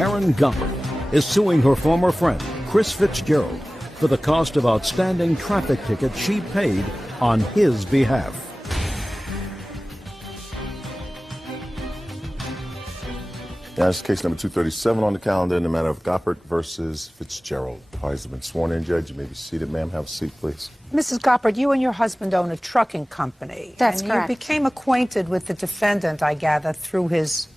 Karen Goppert is suing her former friend, Chris Fitzgerald, for the cost of outstanding traffic tickets she paid on his behalf. That's case number 237 on the calendar in the matter of Goppert versus Fitzgerald. Parties have been sworn in, Judge. You may be seated, ma'am. Have a seat, please. Mrs. Goppert, you and your husband own a trucking company. That's and correct. You became acquainted with the defendant, I gather, through his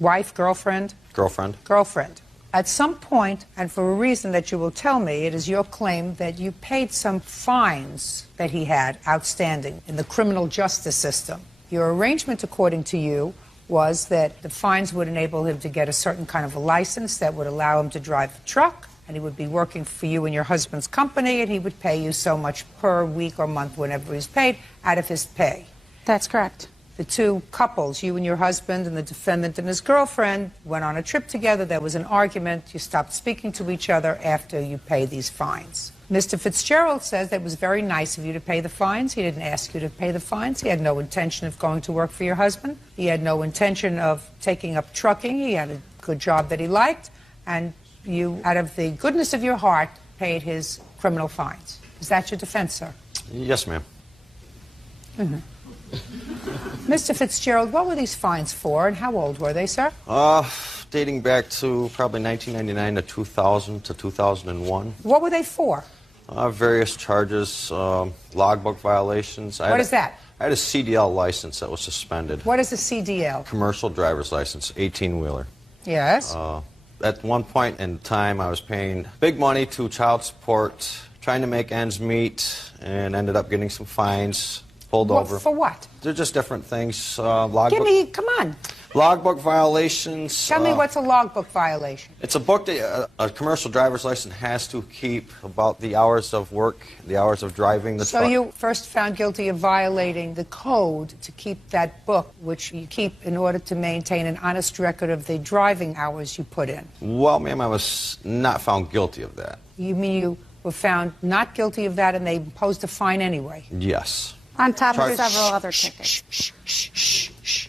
wife, girlfriend? Girlfriend. At some point, and for a reason that you will tell me, it is your claim that you paid some fines that he had outstanding in the criminal justice system. Your arrangement, according to you, was that the fines would enable him to get a certain kind of a license that would allow him to drive a truck, and he would be working for you and your husband's company, and he would pay you so much per week or month, whenever he's paid, out of his pay. That's correct. The two couples, you and your husband and the defendant and his girlfriend, went on a trip together. There was an argument. You stopped speaking to each other after you paid these fines. Mr. Fitzgerald says that it was very nice of you to pay the fines. He didn't ask you to pay the fines. He had no intention of going to work for your husband. He had no intention of taking up trucking. He had a good job that he liked. And you, out of the goodness of your heart, paid his criminal fines. Is that your defense, sir? Yes, ma'am. Mr. Fitzgerald, what were these fines for, and how old were they, sir? Dating back to probably 1999 to 2000 to 2001. What were they for? Various charges, logbook violations. What is that? I had a CDL license that was suspended. What is a CDL? Commercial driver's license, 18-wheeler. Yes. At one point in time, I was paying big money to child support, trying to make ends meet, and ended up getting some fines, pulled over. For what? They're just different things. Logbook. Give me, come on. Logbook violations. Tell me what's a logbook violation. It's a book that a commercial driver's license has to keep about the hours of work, the hours of driving the truck. So you first found guilty of violating the code to keep that book, which you keep in order to maintain an honest record of the driving hours you put in. Well, ma'am, I was not found guilty of that. You mean you were found not guilty of that and they imposed a fine anyway? Yes. On top of several other tickets. Shh.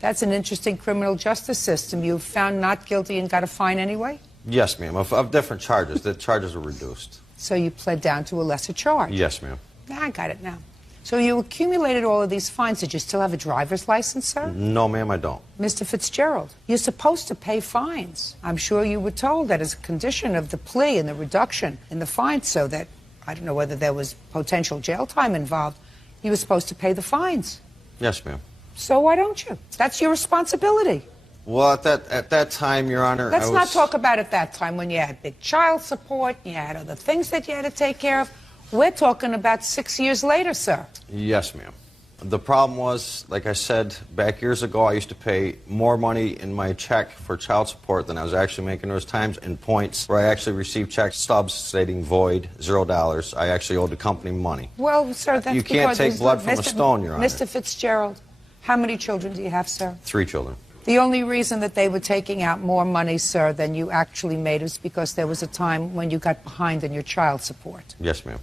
That's an interesting criminal justice system. You found not guilty and got a fine anyway? Yes, ma'am, of different charges. The charges were reduced. So you pled down to a lesser charge? Yes, ma'am. I got it now. So you accumulated all of these fines. Did you still have a driver's license, sir? No, ma'am, I don't. Mr. Fitzgerald, you're supposed to pay fines. I'm sure you were told that as a condition of the plea and the reduction in the fines, so that, I don't know whether there was potential jail time involved, you were supposed to pay the fines. Yes, ma'am. So why don't you? That's your responsibility. Well, at that time, Your Honor, Let's not talk about at that time when you had big child support, you had other things that you had to take care of. We're talking about 6 years later, sir. Yes, ma'am. The problem was, like I said, back years ago, I used to pay more money in my check for child support than I was actually making. There was times in points where I actually received check stubs stating void, $0. I actually owed the company money. Well, sir, that's You can't take blood from a stone, Your Honor. Mr. Fitzgerald, how many children do you have, sir? 3 children. The only reason that they were taking out more money, sir, than you actually made was because there was a time when you got behind on your child support. Yes, ma'am.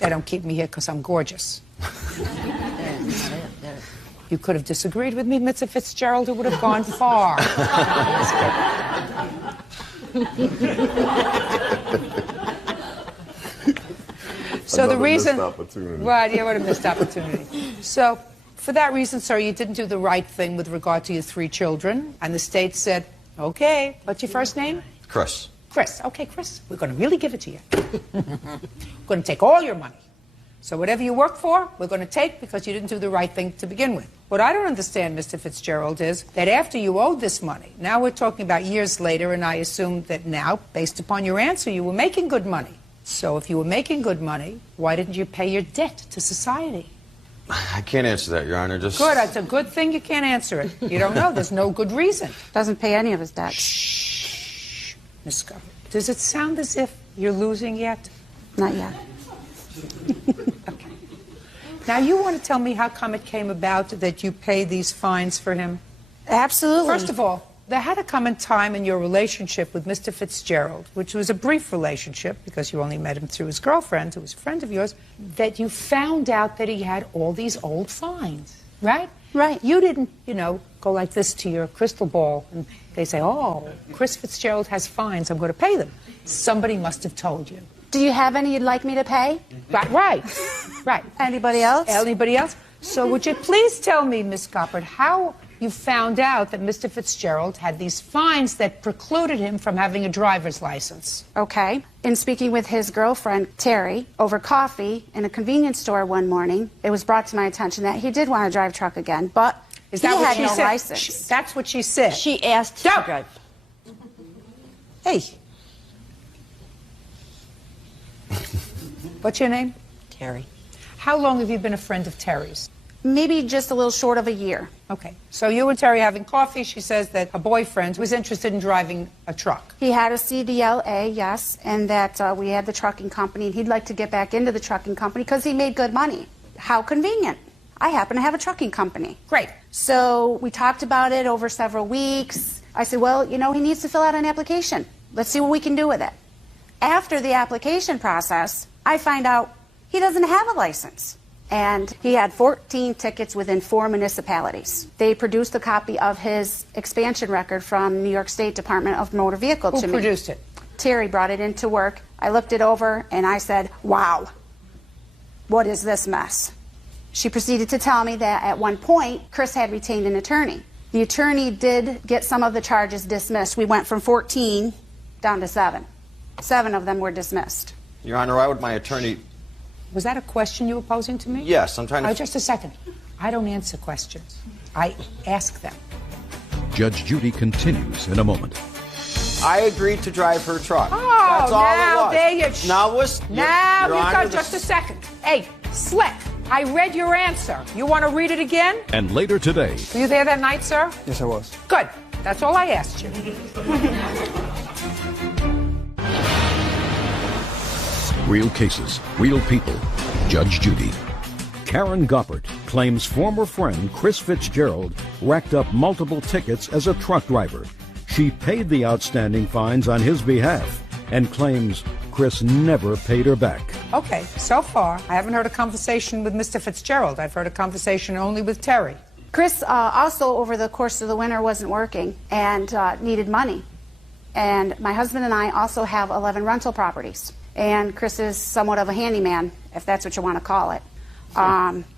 They don't keep me here because I'm gorgeous. You could have disagreed with me, Mr. Fitzgerald. It would have gone far. So the reason, right, yeah, what a missed opportunity. So for that reason, sir, you didn't do the right thing with regard to your 3 children, and the state said, okay, what's your first name? Chris. Chris. Okay, Chris, we're going to really give it to you. We're going to take all your money. So whatever you work for, we're going to take because you didn't do the right thing to begin with. What I don't understand, Mr. Fitzgerald, is that after you owed this money, now we're talking about years later, and I assume that now, based upon your answer, you were making good money. So if you were making good money, why didn't you pay your debt to society? I can't answer that, Your Honor. Just Good. It's a good thing you can't answer it. You don't know. There's no good reason. Doesn't pay any of his debts. Shh. Miss Goppert, does it sound as if you're losing yet? Not yet. Okay. Now, you want to tell me how come it came about that you paid these fines for him? Absolutely. First of all, there had to come a time in your relationship with Mr. Fitzgerald, which was a brief relationship because you only met him through his girlfriend, who was a friend of yours, that you found out that he had all these old fines, right? Right. You didn't, you know, go like this to your crystal ball and they say, oh, Chris Fitzgerald has fines, I'm going to pay them. Somebody must have told you. Do you have any you'd like me to pay? Right. Anybody else? Anybody else? So would you please tell me, Miss Goppert, how you found out that Mr. Fitzgerald had these fines that precluded him from having a driver's license? Okay. In speaking with his girlfriend, Terry, over coffee in a convenience store one morning, it was brought to my attention that he did want to drive truck again, but Is that he what had she no said? license. That's what she said. She asked Don't. to drive. Hey. What's your name? Terry. How long have you been a friend of Terry's? Maybe just a little short of a year. Okay. So you and Terry having coffee, she says that a boyfriend was interested in driving a truck. He had a CDLA, yes, and that we had the trucking company, and he'd like to get back into the trucking company because he made good money. How convenient. I happen to have a trucking company. Great. So we talked about it over several weeks. I said, well, you know, he needs to fill out an application. Let's see what we can do with it. After the application process, I find out he doesn't have a license. And he had 14 tickets within 4 municipalities. They produced a copy of his expansion record from New York State Department of Motor Vehicle to me. Who produced it? Terry brought it into work. I looked it over and I said, wow, what is this mess? She proceeded to tell me that at one point, Chris had retained an attorney. The attorney did get some of the charges dismissed. We went from 14 down to 7. 7 of them were dismissed. Your Honor, why would my attorney... Was that a question you were posing to me? Yes, I'm trying to... Oh, just a second. I don't answer questions. I ask them. Judge Judy continues in a moment. I agreed to drive her truck. Oh, that's all now it was. there you... Now, was, Now Your you've Honor, got just a second. Hey, Slick, I read your answer. You want to read it again? And later today, Were you there that night, sir? Yes, I was. Good. That's all I asked you. real cases, real people. Judge Judy. Karen Goppert claims former friend Chris Fitzgerald racked up multiple tickets as a truck driver. She paid the outstanding fines on his behalf and claims Chris never paid her back. Okay, so far, I haven't heard a conversation with Mr. Fitzgerald. I've heard a conversation only with Terry. Chris also, over the course of the winter, wasn't working and needed money. And my husband and I also have 11 rental properties. And Chris is somewhat of a handyman, if that's what you want to call it.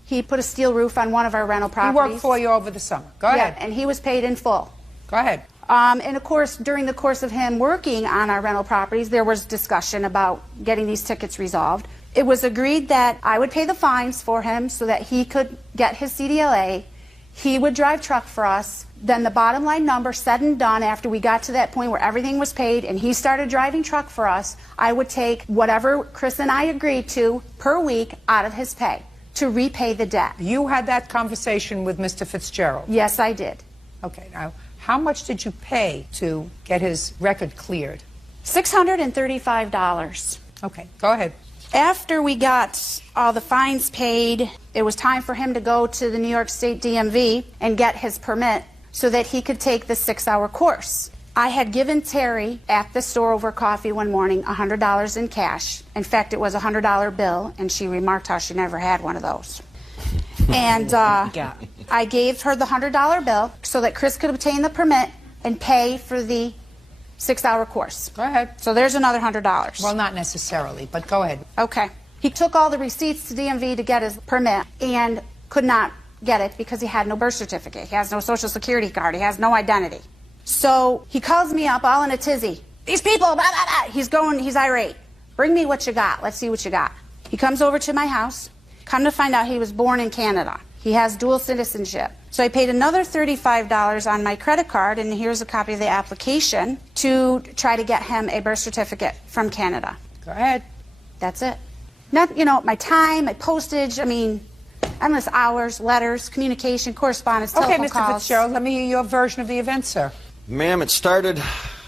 He put a steel roof on one of our rental properties. He worked for you over the summer. Go ahead. Yeah, and he was paid in full. Go ahead. And of course, during the course of him working on our rental properties, there was discussion about getting these tickets resolved. It was agreed that I would pay the fines for him so that he could get his CDLA. He would drive truck for us. Then the bottom line number, said and done, after we got to that point where everything was paid and he started driving truck for us, I would take whatever Chris and I agreed to per week out of his pay to repay the debt. You had that conversation with Mr. Fitzgerald? Yes, I did. Okay, now, how much did you pay to get his record cleared? $635. Okay, go ahead. After we got all the fines paid, it was time for him to go to the New York State DMV and get his permit so that he could take the 6-hour course. I had given Terry at the store over coffee one morning $100 in cash. In fact, it was a $100 bill, and she remarked how she never had one of those. And I gave her the $100 bill so that Chris could obtain the permit and pay for the 6-hour course. Go ahead. So there's another $100. Well, not necessarily, but go ahead. Okay. He took all the receipts to DMV to get his permit and could not get it because he had no birth certificate. He has no social security card. He has no identity. So he calls me up all in a tizzy. These people, blah, blah, blah. He's irate. Bring me what you got. Let's see what you got. He comes over to my house. Come to find out he was born in Canada. He has dual citizenship. So I paid another $35 on my credit card, and here's a copy of the application to try to get him a birth certificate from Canada. Go ahead. That's it. Not, you know, my time, my postage, I mean, endless hours, letters, communication, correspondence, Okay, telephone Mr. calls. Fitzgerald, let me hear your version of the events, sir. Ma'am, it started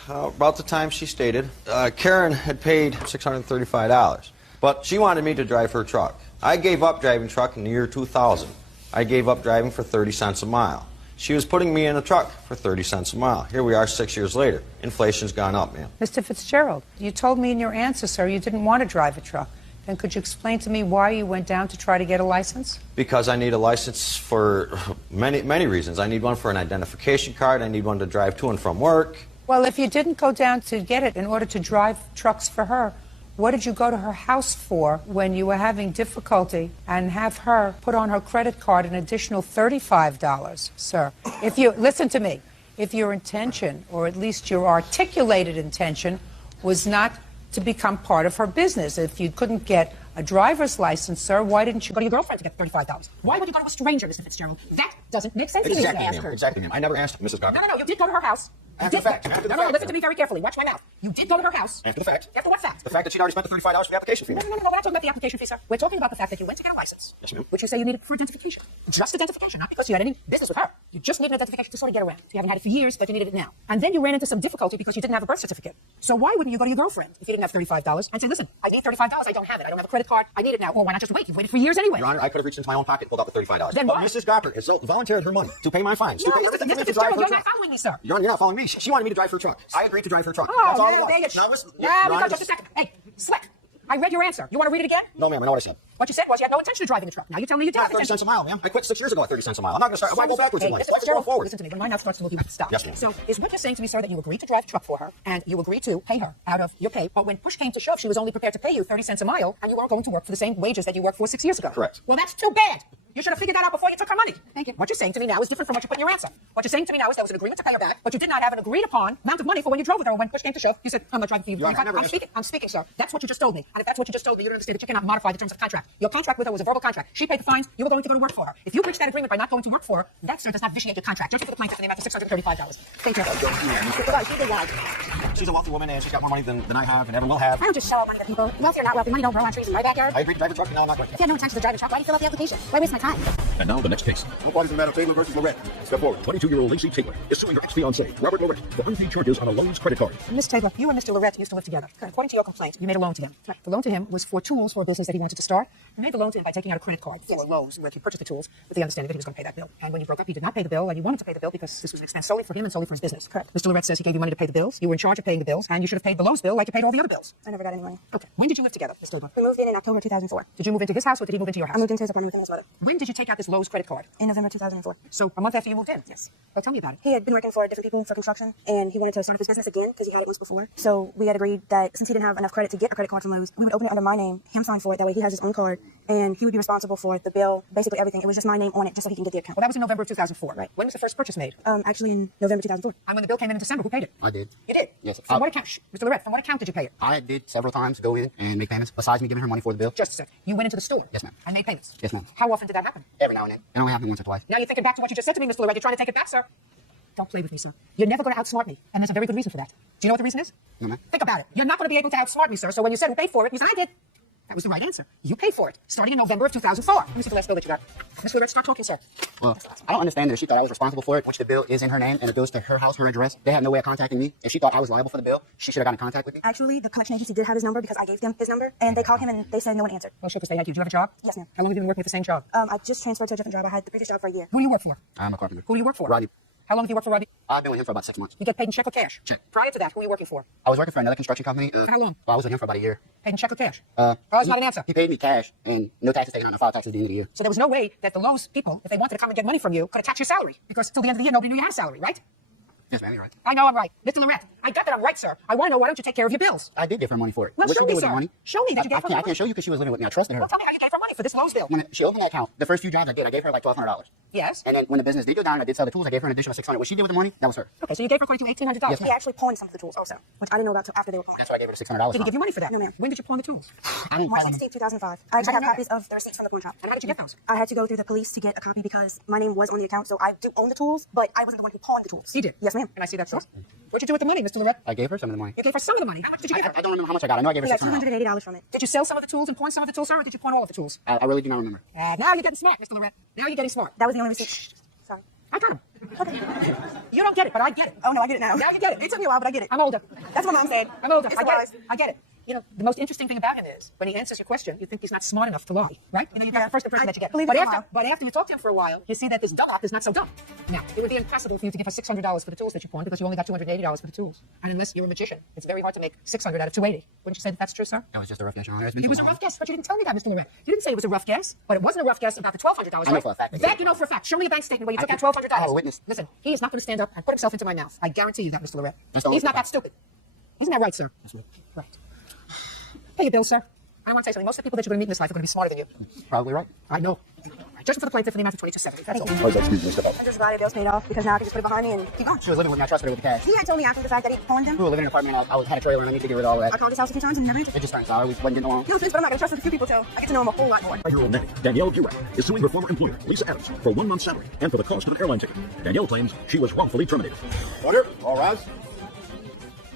about the time she stated. Karen had paid $635, but she wanted me to drive her truck. I gave up driving truck in the year 2000. I gave up driving for 30 cents a mile. She was putting me in a truck for 30 cents a mile. Here we are 6 years later. Inflation's gone up, ma'am. Mr. Fitzgerald, you told me in your answer, sir, you didn't want to drive a truck. Then could you explain to me why you went down to try to get a license? Because I need a license for many reasons. I need one for an identification card. I need one to drive to and from work. Well, if you didn't go down to get it in order to drive trucks for her, what did you go to her house for when you were having difficulty and have her put on her credit card an additional $35, sir? If you, listen to me, if your intention, or at least your articulated intention, was not to become part of her business, if you couldn't get a driver's license, sir, why didn't you go to your girlfriend to get $35? Why would you go to a stranger, Mr. Fitzgerald? That doesn't make sense. Exactly, ma'am. Exactly, ma'am. I never asked Mrs. Garber. No, you did go to her house. After the fact. No, listen to me very carefully. Watch my mouth. You did go to her house. After the fact. After what fact? The fact that she'd already spent the $35 for the application fee. No, we're not talking about the application fee, sir. We're talking about the fact that you went to get a license. Yes, ma'am. Which you say you needed for identification. Just identification, not because you had any business with her. You just needed identification to sort of get around. You haven't had it for years, but you needed it now. And then you ran into some difficulty because you didn't have a birth certificate. So why wouldn't you go to your girlfriend if you didn't have $35 and say, listen, I need $35, I don't have it. I don't have a credit card. I need it now. Or why not just wait? You've waited for years anyway. Your Honor, I could have reached into my own pocket and pulled out the $35. Then but why? Mrs. Garber has volunteered her money to pay my fines. No, Mr. Fitzgerald, you're not following me, sir. Your Honor, you're not following me. She wanted me to drive her truck. I agreed to drive her truck. Oh, that's all man, it was. there you Now, listen, yeah, Your Honor, just a second. Hey, slick. I read your answer. You want to read it again? No, ma'am, I know what I said. What you said was you had no intention of driving the truck. Now you tell me you did. Not 30 cents a mile, ma'am. I quit 6 years ago at 30 cents a mile. I'm not going to start. Why go backwards in life? Let's go forward. Listen to me. When my mouth starts to move, you have to stop. Yes, ma'am. So is what you're saying to me, sir, that you agreed to drive the truck for her and you agreed to pay her out of your pay, but when push came to shove, she was only prepared to pay you 30 cents a mile and you weren't going to work for the same wages that you worked for 6 years ago? Correct. Well, that's too bad. You should have figured that out before you took her money. Thank you. What you're saying to me now is different from what you put in your answer. What you're saying to me now is there was an agreement to pay her back, but you did not have an agreed upon amount of money for when you drove with her. And when push came to shove, you said, I'm not driving for you. Your Honor, I'm speaking, sir. That's what you just told me. And if that's what you just told me, you don't understand that you cannot modify the terms of contract. Your contract with her was a verbal contract. She paid the fines. You were going to go to work for her. If you breached that agreement by not going to work for her, that, sir, does not vitiate your contract. Judge for the plaintiff in the amount of $635. Thank you. She's a wealthy woman and she's got more money than I have and ever will have. I don't just shell out money to people. Wealthy or not wealthy, money don't grow on trees in my backyard. I agreed to drive a truck, and now I'm not going to. If you had no intention of driving a truck, why do you fill out the application? Why waste my time? And now the next case. What party's the matter? Taylor versus Lorette. Step forward. 22-year-old Lacey Taylor is suing her ex-fiancé, Robert Lorette, for unpaid charges on a Lowe's credit card. Miss Taylor, you and Mr. Lorette used to live together. According to your complaint, you made a loan to him. The loan to him was for tools for a business that he wanted to start. You made the loan to him by taking out a credit card for Lowe's, where he purchased the tools with the understanding that he was going to pay that bill. And when you broke up, he did not pay the bill, and you wanted to pay the bill because this was an expense solely for him and solely for his business. Correct. Mr. Lorette says he gave you money to pay the bills. You were in charge of paying the bills, and you should have paid the Lowe's bill like you paid all the other bills. I never got any money. Okay. When did you live together, Miss Taylor? We moved in October 2004. Did you move into his house, or did he move into your house? I moved into his apartment with him and his mother. When did you take out this Lowe's credit card? In November 2004. So a month after you moved in? Yes. Well, tell me about it. He had been working for different people for construction, and he wanted to start up his business again because he had it once before. So we had agreed that since he didn't have enough credit to get a credit card from Lowe's, we would open it under my name, him sign for it. That way he has his own card, and he would be responsible for the bill, basically everything. It was just my name on it, just so he can get the account. Well, that was in November of 2004. Right. When was the first purchase made? Actually in November 2004. And when the bill came in December, who paid it? I did. You did? Yes. From what account, Mr. Lorette, from what account did you pay it? I did several times go in and make payments, besides me giving her money for the bill. Just a sec. You went into the store? Yes, ma'am. And made payments? Yes, ma'am. How often did that happen? Every now and then. It only happened once or twice. Now you're thinking back to what you just said to me, Mr. Lorette. You're trying to take it back, sir. Don't play with me, sir. You're never going to outsmart me. And there's a very good reason for that. Do you know what the reason is? No, ma'am. Think about it. You're not going to be able to outsmart me, sir. So when you said who paid for it, you said I did. That was the right answer. You paid for it, starting in November of 2004. Let me see the last bill that you got. Mr. Lorette, start talking, sir. Well, I don't understand that she thought I was responsible for it, which the bill is in her name, and it goes to her house, her address. They have no way of contacting me. If she thought I was liable for the bill, she should have gotten in contact with me. Actually, the collection agency did have his number because I gave them his number, and they called him and they said no one answered. Well, sure, because they had you. Do you have a job? Yes, ma'am. How long have you been working at the same job? I just transferred to a different job. I had the previous job for a year. Who do you work for? I'm a carpenter. Who do you work for? Rodney. How long have you worked for Rodney? I've been with him for about 6 months. You get paid in check or cash? Check. Prior to that, who are you working for? I was working for another construction company. How long? Well, I was with him for about a year. Paid in check or cash? That's not an answer. He paid me cash, and no taxes taken out, no file taxes at the end of the year. So there was no way that the Lowe's people, if they wanted to come and get money from you, could attach your salary. Because till the end of the year, nobody knew you had a salary, right? Yes, ma'am, you're right. I know I'm right. Mr. Lorette, I got that I'm right, sir. I want to know, why don't you take care of your bills? I did give her money for it. Well, What show she me, did with the sir. money? Show me that you gave her I money. can't show you because she was living with me. I trusted her. Well, tell me how you gave her money for this Lowe's bill. When she opened that account, the first few jobs I did, I gave her like $1,200. Yes. And then when the business did go down and I did sell the tools, I gave her an additional $600. What she did with the money, that was her. Okay, so you gave her according to $1,800. Yes, He ma'am. actually pawned some of the tools also, which I didn't know about till after they were pawned. That's why I gave her the $600. Did he give you money for that? No, ma'am. When did you pawn the tools? I don't March follow 16, 2005. I actually have How copies of the receipts from the pawn shop. And how did you get those? I had to go through the police to get a copy because my name was on the account, so I do own the tools, but I wasn't the one who pawned the tools. You did? Yes, ma'am. And I see that, sir. What'd you do with the money, Mr. Lorette? I gave her some of the money. You gave her some of the money. How much did you give her? I don't remember how much I got. I know I gave her We got $600. $280 from it. Did you sell some of the tools and pawn some of the tools, sir, or did you pawn all of the tools? I really do not remember. Now you're getting smart, Mr. Lorette. Now you're getting smart. That was the only receipt. Sorry. I got him. You don't get it, but I get it. Oh, no, I get it now. Now you get it. It took me a while, but I get it. I'm older. That's what Mom said. I'm older. It's I the get wise. it. I get it. You know, the most interesting thing about him is when he answers your question, you think he's not smart enough to lie, right? You know, you get the first impression that you get. Believe But it or after, not. but after you talk to him for a while, you see that this dumb up is not so dumb. Now, it would be impossible for you to give us $600 for the tools that you pawned because you only got $280 for the tools. And unless you're a magician, it's very hard to make $600 out of $280. Wouldn't you say that that's true, sir? That was just a rough guess, Your Honor. It was a rough guess, but you didn't tell me that, Mr. Loret. You didn't say it was a rough guess, but it wasn't a rough guess about the $1,200, I know for a fact. That you know for a fact. Show me a bank statement where you took out $1,200. I have a witness. Listen, he is not going to stand up and put himself into my mouth. I guarantee you that, Mr. Loret. That's the only He's not thing. that stupid. Isn't that right, sir? That's right. Right. Pay your bill, sir. I want to say something. Most of the people that you're going to meet in this life are going to be smarter than you. Probably right. I know. Just for the plaintiff for the amount of $22.70. That's all. Oh, excuse me, step up. I just got your bills paid off because now I can just put it behind me and keep going. She was living with me. I trusted her with the cash. He had told me after the fact that he pawned them. We were living in an apartment. I had a trailer and I needed to get rid of all that. I called his house a few times and never answered. It just turned sour. We wasn't getting along. No offense, but I'm not going to trust a few people till I get to know him a whole lot more. 5-year-old nanny, Danielle Burek, is suing her former employer, Lisa Adams, for 1 month's salary and for the cost of an airline ticket. Danielle claims she was wrongfully terminated. Order. All rise.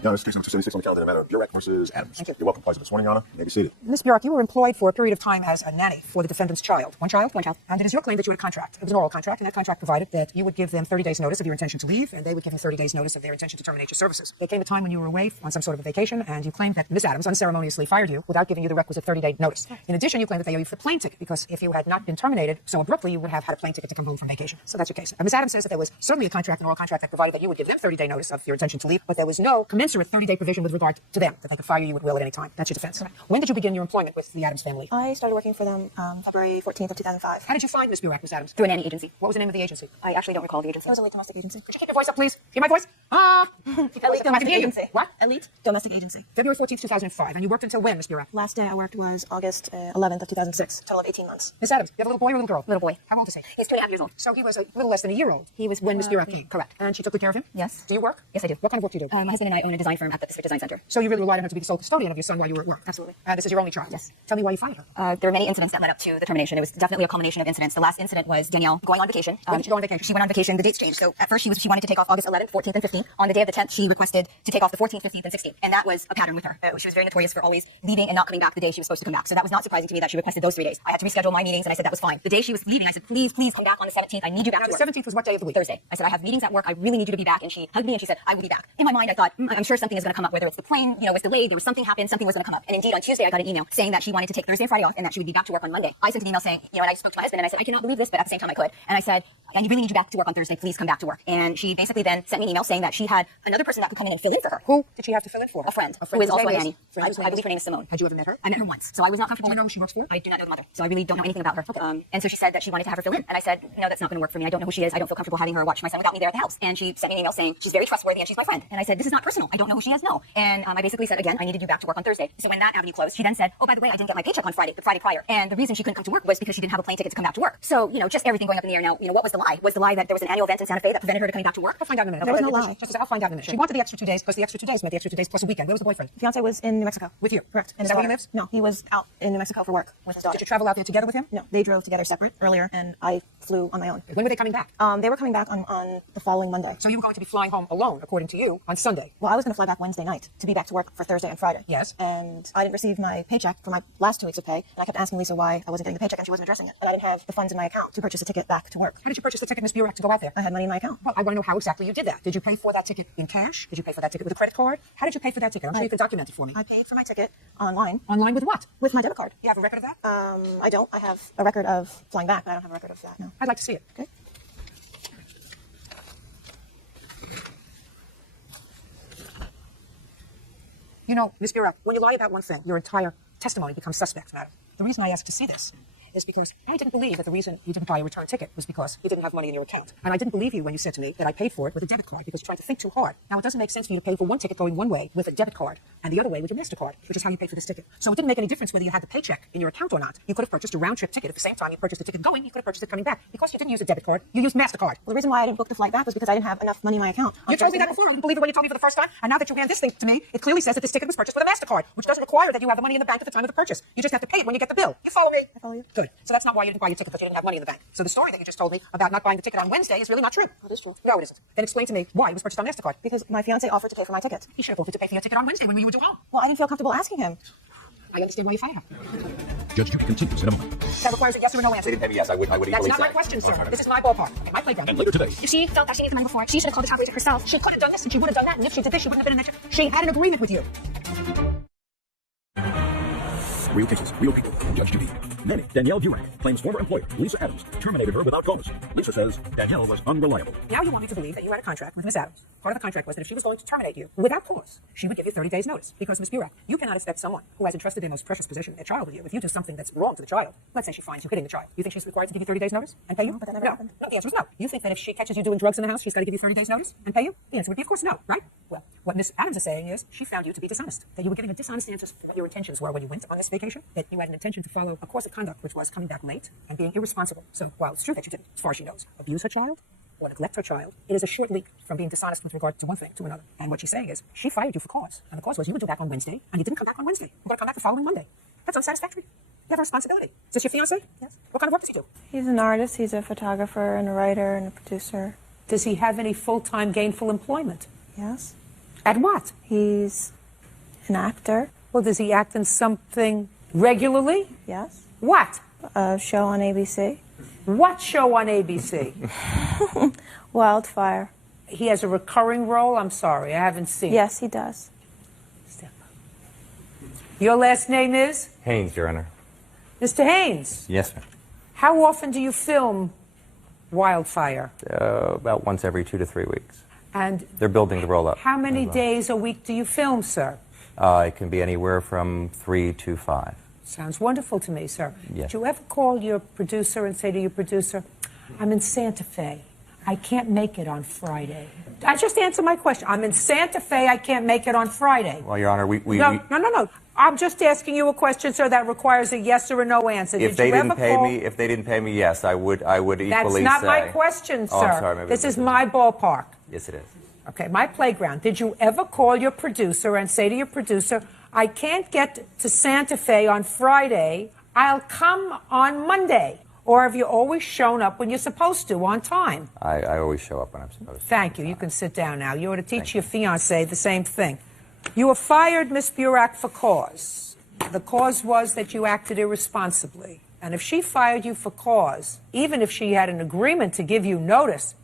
Your Honor, this is case number 276 on the calendar in the matter of Burek versus Adams. Thank you. You're welcome. Pleasure this morning, Your Honor. You may be seated. Ms. Burek, you were employed for a period of time as a nanny for the defendant's child. One child? One child. And it is your claim that you had a contract. It was an oral contract, and that contract provided that you would give them 30 days notice of your intention to leave, and they would give you 30 days notice of their intention to terminate your services. There came a time when you were away on some sort of a vacation, and you claimed that Ms. Adams unceremoniously fired you without giving you the requisite 30-day notice. In addition, you claimed that they owe you for the plane ticket, because if you had not been terminated so abruptly, you would have had a plane ticket to come home from vacation. So that's your case. And Ms. Adams says that there was certainly a contract, an oral contract, that provided that you would give them 30-day notice of your intention to leave, but there was no commensurate 30-day provision with regard to them, that they could fire you at will at any time. That's your defense. When did you begin your employment with the Adams family? I started working for them February 14th of 2005. How did you find Ms. Burek, Ms. Adams? Through a nanny agency. What was the name of the agency? I actually don't recall the agency. It was a late domestic agency. Could you keep your voice up, please? Hear my voice? Ah! Elite domestic agency. What? Elite domestic agency. February 14th, 2005. And you worked until when, Ms. Burek? Last day I worked was August 11th of 2006. Total of 18 months. Ms. Adams, you have a little boy or a little girl? Little boy. How old is he? He's 2.5 years old. So he was a little less than a year old. He was when Ms. Burek came. Correct. And she took good care of him? Yes. Do you work? Yes, I do. What kind of work do you do? My husband and I own a design firm at the Pacific Design Center. So you really relied on her to be the sole custodian of your son while you were at work? Absolutely. This is your only child? Yes. Tell me why you fired her. There were many incidents that led up to the termination. It was definitely a culmination of incidents. The last incident was Danielle going on vacation. When did she go on vacation? She went on vacation. The dates changed. So at first she wanted to take off August 11th, 14th, and 15th. On the day of the 10th, she requested to take off the 14th, 15th, and 16th. And that was a pattern with her. She was very notorious for always leaving and not coming back the day she was supposed to come back. So that was not surprising to me that she requested those 3 days. I had to reschedule my meetings, and I said that was fine. The day she was leaving, I said, please come back on the 17th. I need you back Now, to the work. 17th was what day of the week? Thursday. I said, I have meetings at work. I really need you to be back. And she hugged me and she said, I will be back. In my mind, I thought, I'm sure something is going to come up, whether it's the plane, was delayed, there was something happened, something was going to come up. And indeed, on Tuesday, I got an email saying that she wanted to take Thursday and Friday off and that she would be back to work on Monday. I sent an email saying, and I spoke to my husband and I said, I cannot believe this, but at the same time I could. And I said, I really need you back to work on Thursday. Please come back to work. And she basically then sent me an email saying that she had another person that could come in and fill in for her. Who did she have to fill in for? A friend who Whose is also name a nanny. Friend whose I name believe is? her name is Simone. Had you ever met her? I met her once. So I was not comfortable. Do you know who she works for? I do not know the mother. So I really don't know anything about her. And so she said that she wanted to have her fill in. And I said, no, that's not going to work for me. I don't know who she is. I don't feel comfortable having her watch my son without me there at the house. And she sent me an email saying she's very trustworthy and she's my friend. And I said, this is not personal. I don't know who she is. No. And I basically said, again, I needed you back to work on Thursday. So when that avenue closed, she then said, oh, by the way, I didn't get my paycheck on Friday, the Friday prior. And the reason she couldn't come to work was because she didn't have a plane ticket to come back to work. So, just everything going up in the air. Now, what was the lie? Was the lie that there was an annual event in Santa Fe that prevented her to coming back to work? I'll find out in a minute. There was no lie. I'll find out in a minute. She wanted the extra 2 days because the extra 2 days meant the extra 2 days plus a weekend. Where was the boyfriend? Fiance was in New Mexico. With you? Correct. Is that where he lives? No, he was out in New Mexico for work with his daughter. Did you travel out there together with him? No, they drove together separate earlier, and I flew on my own. When were they coming back? They were coming back on the following Monday. So you were going to be flying home alone, according to you, on Sunday. Well, I was going to fly back Wednesday night to be back to work for Thursday and Friday. Yes. And I didn't receive my paycheck for my last 2 weeks of pay, and I kept asking Lisa why I wasn't getting the paycheck, and she wasn't addressing it. And I didn't have the funds in my account to purchase a ticket back to work. How did you purchase the ticket, Ms. Burek, to go out there? I had money in my account. Well, I want to know how exactly you did that. Did you pay for that ticket in cash? Did you pay for that ticket with a credit card? How did you pay for that ticket? I'm sure you can document it for me. I paid for my ticket online. Online with what? With my debit card. You have a record of that? I don't. I have a record of flying back. I don't have a record of that, no. I'd like to see it. Okay. Ms. Burek, when you lie about one thing, your entire testimony becomes suspect, madam. The reason I asked to see this is because I didn't believe that the reason you didn't buy a return ticket was because you didn't have money in your account. And I didn't believe you when you said to me that I paid for it with a debit card because you're trying to think too hard. Now, it doesn't make sense for you to pay for one ticket going one way with a debit card and the other way with your MasterCard, which is how you paid for this ticket. So it didn't make any difference whether you had the paycheck in your account or not. You could have purchased a round-trip ticket at the same time you purchased the ticket going. You could have purchased it coming back. Because you didn't use a debit card, you used MasterCard. Well, the reason why I didn't book the flight back was because I didn't have enough money in my account. You told me that before. I didn't believe it when you told me for the first time. And now that you hand this thing to me, it clearly says that this ticket was purchased with a MasterCard, which doesn't require that you have the money in the bank at the time of the purchase. You just have to pay it when you get the bill. You follow me? I follow you. Good. So that's not why you didn't buy your ticket, because you didn't have money in the bank. So the story that you just told me about not buying the ticket on Wednesday is really not true. That is true. No, it isn't. Then explain to me why it was purchased on MasterCard. Because my fiance offered to pay for my ticket. He should have offered to pay for your ticket on Wednesday when you were due home. Well, I didn't feel comfortable asking him. I understand why you fired her. Judge Judy continues in a moment. That requires a yes or a no answer. Maybe yes, I would That's equally not say. my question, sir. This is my ballpark. Okay, my playground. And later today, If she felt that she needed the money before, she should have called the top agent herself. She could have done this and she would have done that. And if she did this, she wouldn't have been in that. She had an agreement with you. Real cases, real people. Judge Judy. Nanny Danielle Burak claims former employer Lisa Adams terminated her without cause. Lisa says Danielle was unreliable. Now you want me to believe that you had a contract with Miss Adams. Part of the contract was that if she was going to terminate you without cause, she would give you 30 days notice. Because, Miss Burak, you cannot expect someone who has entrusted their most precious possession, a child with you, if you do something that's wrong to the child. Let's say she finds you hitting the child. You think she's required to give you 30 days notice and pay you? No, but that never happened. No, the answer is no. You think that if she catches you doing drugs in the house, she's got to give you 30 days notice and pay you? The answer would be, of course, no, right? Well, what Miss Adams is saying is she found you to be dishonest, that you were giving a dishonest answers for what your intentions were when you went on this vacation, that you had an intention to follow a course of conduct which was coming back late and being irresponsible. So while it's true that you didn't, as far as she knows, abuse her child or neglect her child, it is a short leap from being dishonest with regard to one thing to another. And what she's saying is she fired you for cause. And the cause was you went back on Wednesday and you didn't come back on Wednesday. You're going to come back the following Monday. That's unsatisfactory. You have a responsibility. Is this your fiancé? Yes. What kind of work does he do? He's an artist. He's a photographer and a writer and a producer. Does he have any full-time gainful employment? Yes. At what? He's an actor. Well, does he act in something regularly? Yes. What? A show on ABC. What show on ABC? Wildfire. He has a recurring role? I'm sorry, I haven't seen it. Yes, he does. Step up. Your last name is? Haynes, Your Honor. Mr. Haynes. Yes, ma'am. How often do you film Wildfire? About once every 2 to 3 weeks. And They're building the roll-up. how many days a week do you film, sir? It can be anywhere from 3 to 5. Sounds wonderful to me, sir. Yes. Did you ever call your producer and say to your producer, I'm in Santa Fe. I can't make it on Friday. I just answer my question. I'm in Santa Fe. I can't make it on Friday. Well, Your Honor, No. I'm just asking you a question, sir, that requires a yes or a no answer. if they didn't pay me, yes, I would equally say. That's not my question, sir. Oh, I'm sorry, this is my ballpark. Yes, it is. Okay, my playground. Did you ever call your producer and say to your producer, I can't get to Santa Fe on Friday. I'll come on Monday. Or have you always shown up when you're supposed to, on time? I always show up when I'm supposed to. Thank you. You can sit down now. You ought to teach your fiancé the same thing. You were fired, Miss Burak, for cause. The cause was that you acted irresponsibly. And if she fired you for cause, even if she had an agreement to give you notice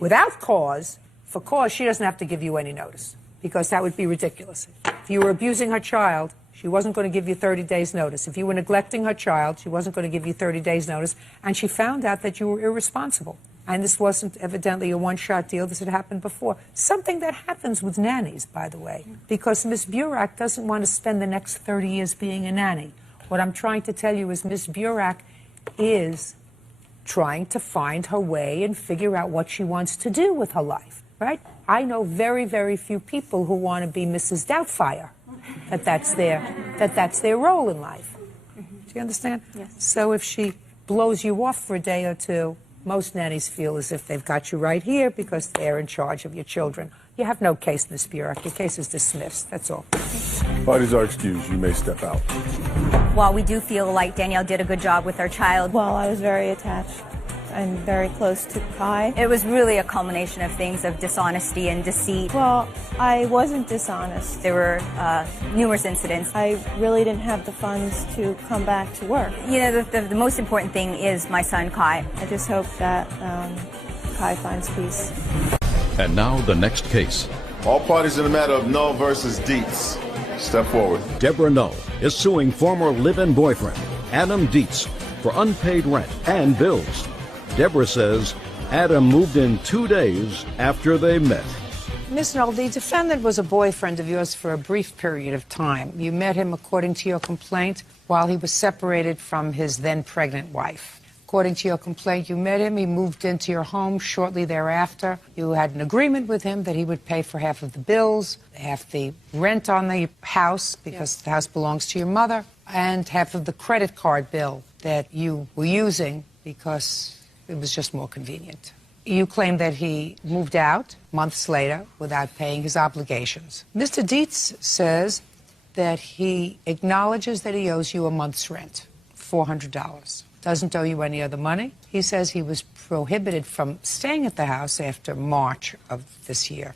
without cause, for cause, she doesn't have to give you any notice, because that would be ridiculous. If you were abusing her child, she wasn't going to give you 30 days notice. If you were neglecting her child, she wasn't going to give you 30 days notice. And she found out that you were irresponsible. And this wasn't evidently a one-shot deal. This had happened before. Something that happens with nannies, by the way, because Miss Burak doesn't want to spend the next 30 years being a nanny. What I'm trying to tell you is Miss Burak is trying to find her way and figure out what she wants to do with her life, right? I know very, very few people who want to be Mrs. Doubtfire, that's their role in life. Do you understand? Yes. So if she blows you off for a day or two, most nannies feel as if they've got you right here because they're in charge of your children. You have no case, Miss Burak. Your case is dismissed. That's all. Parties are excused. You may step out. While we do feel like Danielle did a good job with our child, Well, I was very attached and very close to Kai. it was really a culmination of things of dishonesty and deceit. Well, I wasn't dishonest. There were numerous incidents. I really didn't have the funds to come back to work. You know, the most important thing is my son, Kai. I just hope that Kai finds peace. And now the next case. All parties in the matter of Null versus Dietz. Step forward. Deborah Null is suing former live-in boyfriend Adam Dietz for unpaid rent and bills. Deborah says Adam moved in 2 days after they met. Ms. Null, the defendant was a boyfriend of yours for a brief period of time. You met him, according to your complaint, while he was separated from his then-pregnant wife. According to your complaint, you met him, he moved into your home shortly thereafter. You had an agreement with him that he would pay for half of the bills, half the rent on the house, because the house belongs to your mother, and half of the credit card bill that you were using because it was just more convenient. You claim that he moved out months later without paying his obligations. Mr. Dietz says that he acknowledges that he owes you a month's rent, $400. Doesn't owe you any other money. He says he was prohibited from staying at the house after March of this year.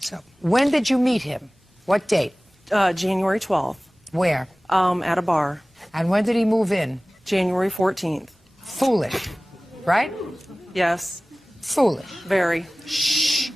So, when did you meet him? What date? January 12th. Where? At a bar. And when did he move in? January 14th. Foolish, right? Yes. Foolish. Very. Shh.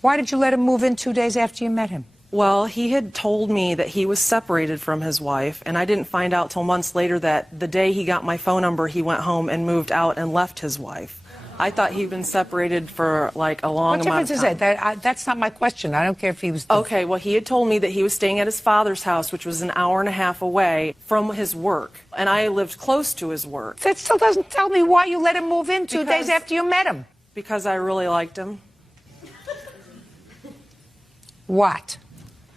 Why did you let him move in 2 days after you met him? Well, he had told me that he was separated from his wife, and I didn't find out till months later that the day he got my phone number, he went home and moved out and left his wife. I thought he'd been separated for like a long amount of time. What difference is that? That's not my question. I don't care if he was... Okay, well, he had told me that he was staying at his father's house, which was an hour and a half away from his work, and I lived close to his work. That still doesn't tell me why you let him move in 2 days after you met him. Because I really liked him. What?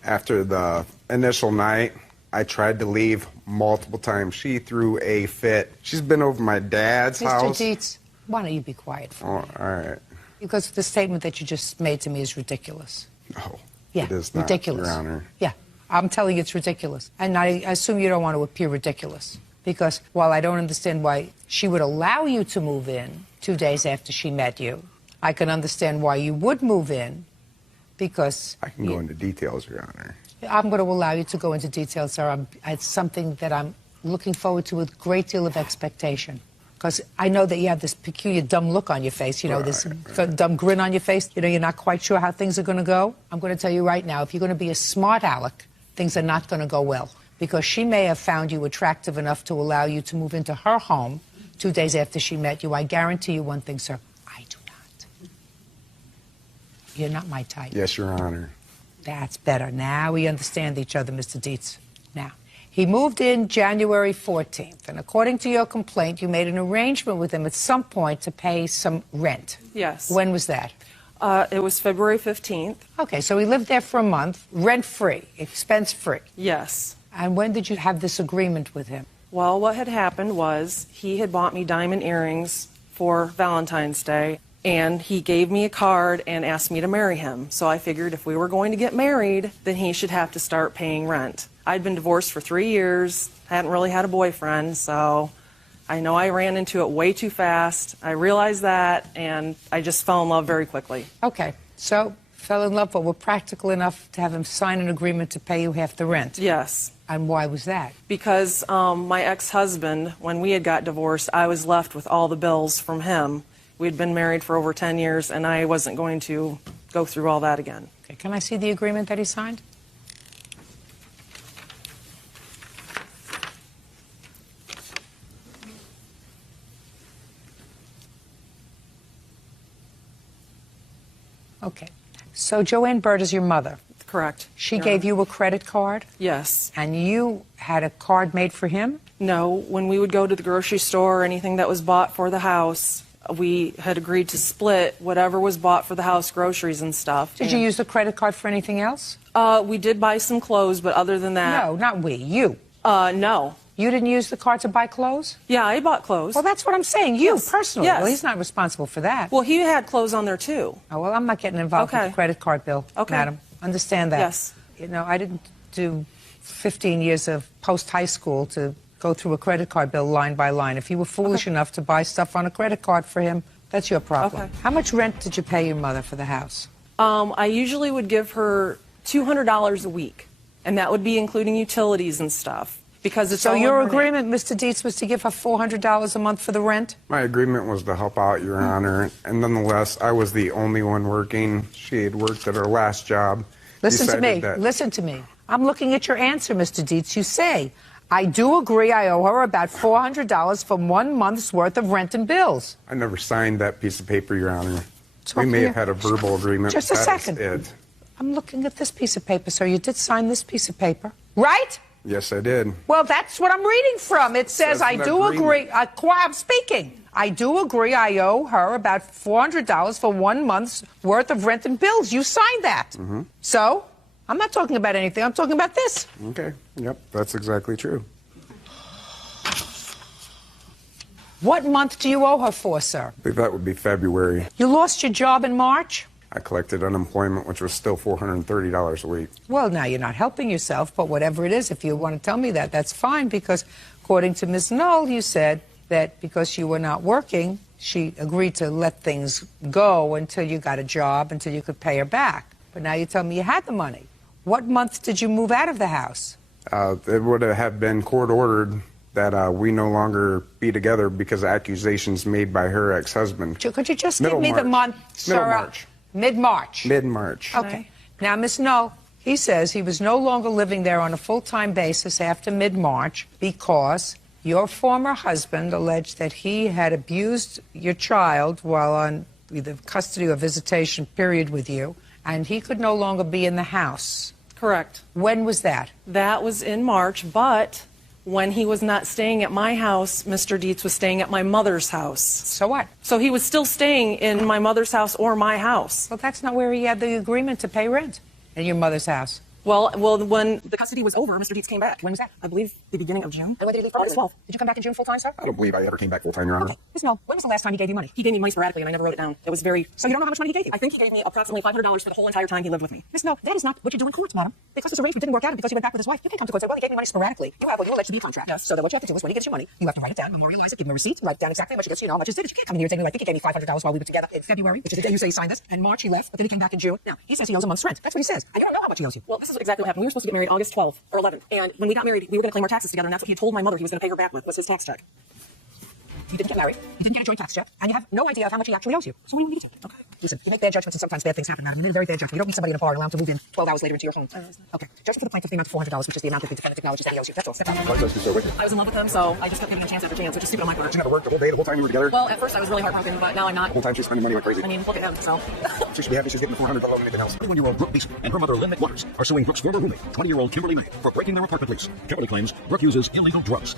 After the initial night, I tried to leave multiple times. She threw a fit. She's been over my dad's house. Mr. Dietz, why don't you be quiet for me? All right. Because the statement that you just made to me is ridiculous. No, yeah, it is not, ridiculous. Your Honor. Yeah, I'm telling you it's ridiculous. And I assume you don't want to appear ridiculous. Because while I don't understand why she would allow you to move in 2 days after she met you, I can understand why you would move in, because... I can go into details, Your Honor. I'm going to allow you to go into details, sir. It's something that I'm looking forward to with a great deal of expectation. Because I know that you have this peculiar dumb look on your face, you know, this dumb grin on your face. You know, you're not quite sure how things are going to go. I'm going to tell you right now, if you're going to be a smart aleck, things are not going to go well. Because she may have found you attractive enough to allow you to move into her home 2 days after she met you. I guarantee you one thing, sir. I do not. You're not my type. Yes, Your Honor. That's better. Now we understand each other, Mr. Dietz. Now, he moved in January 14th, and according to your complaint, you made an arrangement with him at some point to pay some rent. Yes. When was that? It was February 15th. Okay, so he lived there for a month, rent-free, expense-free. Yes. And when did you have this agreement with him? Well, what had happened was he had bought me diamond earrings for Valentine's Day, and he gave me a card and asked me to marry him. So I figured if we were going to get married, then he should have to start paying rent. I'd been divorced for 3 years, hadn't really had a boyfriend, so I know I ran into it way too fast. I realized that, and I just fell in love very quickly. Okay, so fell in love, but were practical enough to have him sign an agreement to pay you half the rent? Yes. And why was that? Because my ex-husband, when we had got divorced, I was left with all the bills from him. We'd been married for over 10 years, and I wasn't going to go through all that again. Okay, can I see the agreement that he signed? Okay. So Joanne Bird is your mother? Correct. She gave you a credit card? Yes. And you had a card made for him? No. When we would go to the grocery store or anything that was bought for the house, we had agreed to split whatever was bought for the house, groceries and stuff. Did you use the credit card for anything else? We did buy some clothes, but other than that... No, not we. You. No. You didn't use the card to buy clothes? Yeah, I bought clothes. Well, that's what I'm saying. You, Yes. personally. Yes. Well, he's not responsible for that. Well, he had clothes on there, too. Oh, well, I'm not getting involved with the credit card bill, madam. Understand that. Yes. You know, I didn't do 15 years of post-high school to go through a credit card bill line by line. If you were foolish enough to buy stuff on a credit card for him, that's your problem. Okay. How much rent did you pay your mother for the house? I usually would give her $200 a week, and that would be including utilities and stuff. Because it's so all your in her name. agreement, Mr. Dietz, was to give her $400 a month for the rent? My agreement was to help out, Your Honor, and nonetheless, I was the only one working. She had worked at her last job. Listen to me. That... Listen to me. I'm looking at your answer, Mr. Dietz. You say, I do agree I owe her about $400 for 1 month's worth of rent and bills. I never signed that piece of paper, Your Honor. We may have had a verbal agreement. Just a second. It. I'm looking at this piece of paper, sir. You did sign this piece of paper, right? Yes, I did. Well, that's what I'm reading from. It says, I do agree. I'm speaking. I do agree I owe her about $400 for 1 month's worth of rent and bills. You signed that. Mm-hmm. So, I'm not talking about anything. I'm talking about this. Okay. Yep, that's exactly true. What month do you owe her for, sir? I believe that would be February. You lost your job in March? I collected unemployment, which was still $430 a week. Well, now you're not helping yourself, but whatever it is, if you want to tell me that, that's fine, because according to Ms. Knoll, you said that because you were not working, she agreed to let things go until you got a job, until you could pay her back. But now you tell me you had the money. What month did you move out of the house? It would have been court-ordered that we no longer be together because of accusations made by her ex-husband. Could you just give me the month, sir? Middle March. Mid-March. Mid-March. Okay. Now, Ms. Knoll, He says he was no longer living there on a full-time basis after mid-March because your former husband alleged that he had abused your child while on either custody or visitation period with you, and he could no longer be in the house. Correct. When was that? That was in March, but when he was not staying at my house, Mr. Dietz was staying at my mother's house. So what? So he was still staying in my mother's house or my house. Well, that's not where he had the agreement to pay rent, in your mother's house. Well, when the custody was over, Mr. Dietz came back. When was that? I believe the beginning of June. And when did he leave? August 12th. Did you come back in June full-time, sir? I don't believe I ever came back full-time, Your Honor. Okay. Miss Mel, when was the last time he gave you money? He gave me money sporadically, and I never wrote it down. It was very... So you don't know how much money he gave you? I think he gave me approximately $500 for the whole entire time he lived with me. Miss Mel, that is not what you do in courts, madam. Because this arrangement didn't work out and because he went back with his wife, you can't come to court and say, well, he gave me money sporadically. You have what you allege to be a contract. Yes. So then what you have to do is when he gives you money, you have to write it down, memorialize it, give him a receipt, write down exactly how much he gets, you know how much he did. You can't come in here and say, I think he gave me $500 while we were together in February, which is the day you say he signed this, and March he left, but then he came back in June. Now, he says he owes a month's rent. That's what he says. And you don't know how much he owes you. Well, this is exactly what happened. We were supposed to get married August 12th or 11th. And when we got married, we were going to claim our taxes together, and that's what he had told my mother he was going to pay her back with, was his tax check. You didn't get married, you didn't get a joint tax check, and you have no idea of how much he actually owes you. So what do you need to? Okay. Listen, you make bad judgments and sometimes bad things happen, madam. You made a very bad judgment. You don't meet somebody in a bar and allow him to move in 12 hours later into your home. Okay. Judgment for the plaintiff, the amount of $400, which is the amount that the defendant acknowledges that he owes you. That's all. That's all. I was in love with him, so I just kept giving him chance after chance, which is stupid on my part. Did you never work the whole day, the whole time you were together? Well, at first I was really heartbroken, but now I'm not. The whole time she's spending money like crazy. I mean, look at him, so. She should be happy she's getting the $400 on anything else. 21-year-old Brooke Beeson and her mother Lynn McWaters are suing Brooke's former roommate, 20-year-old Kimberly May, for breaking their apartment lease. Kimberly claims Brooke uses illegal drugs.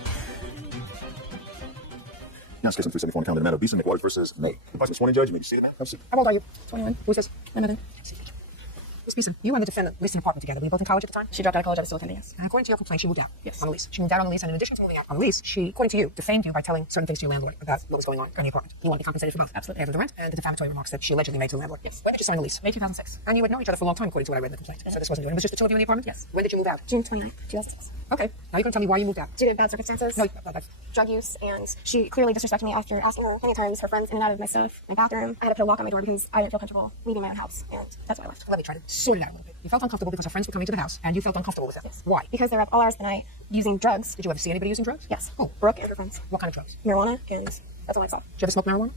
Now, it's case number 374 on the calendar, the matter of Beeson McWaters versus May. The sworn in judge, you may be seated, ma'am. Have a seat. How old are you? 21. Who's this? My mother. Miss Beeson, you and the defendant leased an apartment together. Were you both in college at the time? She dropped out of college. I was still attending, yes. And according to your complaint, she moved out. Yes. On the lease. She moved out on the lease, and in addition to moving out on the lease, she, according to you, defamed you by telling certain things to your landlord about what was going on in the apartment. You want to be compensated for both. Absolutely. The rent and the defamatory remarks that she allegedly made to the landlord. Yes. When did you sign the lease? May 2006. And you had known each other for a long time, according to what I read in the complaint. So this wasn't doing. It was just the two of you in the apartment? Yes. When did you move out? June 29th, 2006. Okay. Now you can tell me why you moved out. Due to bad circumstances, No, drug use, and she clearly disrespected me after asking her many times, her friends in and out of my stuff, my bathroom. I had to put a lock on my door because I didn't feel comfortable leaving my own house, and that's why I left. let me try to sort it out a little bit. You felt uncomfortable because her friends were coming to the house, and you felt uncomfortable with them. Yes. Why? Because they're up all hours of the night using drugs. Did you ever see anybody using drugs? Yes. Oh. Brooke and her friends. What kind of drugs? Marijuana, and that's all I saw. Did you ever smoke marijuana?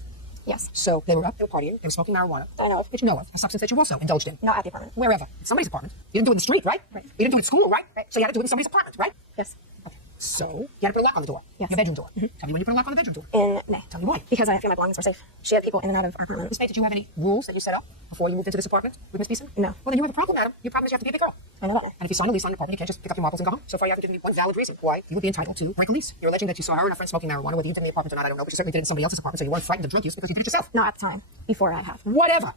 Yes. So they were up, they were partying, they were smoking marijuana. I know of. Did you know of? A substance that you also indulged in? Not at the apartment. Wherever. Somebody's apartment. You didn't do it in the street, right? Right. You didn't do it at school, right? So you had to do it in somebody's apartment, right? Yes. Okay. So you had to put a lock on the door. Yes. Your bedroom door. Tell me when you put a lock on the bedroom door. In May. Tell me why. Because I didn't feel my belongings were safe. She had people in and out of our apartment. Miss May, did you have any rules that you set up before you moved into this apartment with Miss Beeson? No. Well, then you have a problem, madam. Your problem is you have to be a big girl. I know that now. And if you sign a lease on an apartment, you can't just pick up your marbles and go home. So far, you haven't given me one valid reason why you would be entitled to break a lease. You're alleging that you saw her and her friend smoking marijuana, whether you did in the apartment or not, I don't know, but you certainly did it in somebody else's apartment, so you weren't frightened of drug use because you did it yourself. Not at the time. Before I have. Whatever.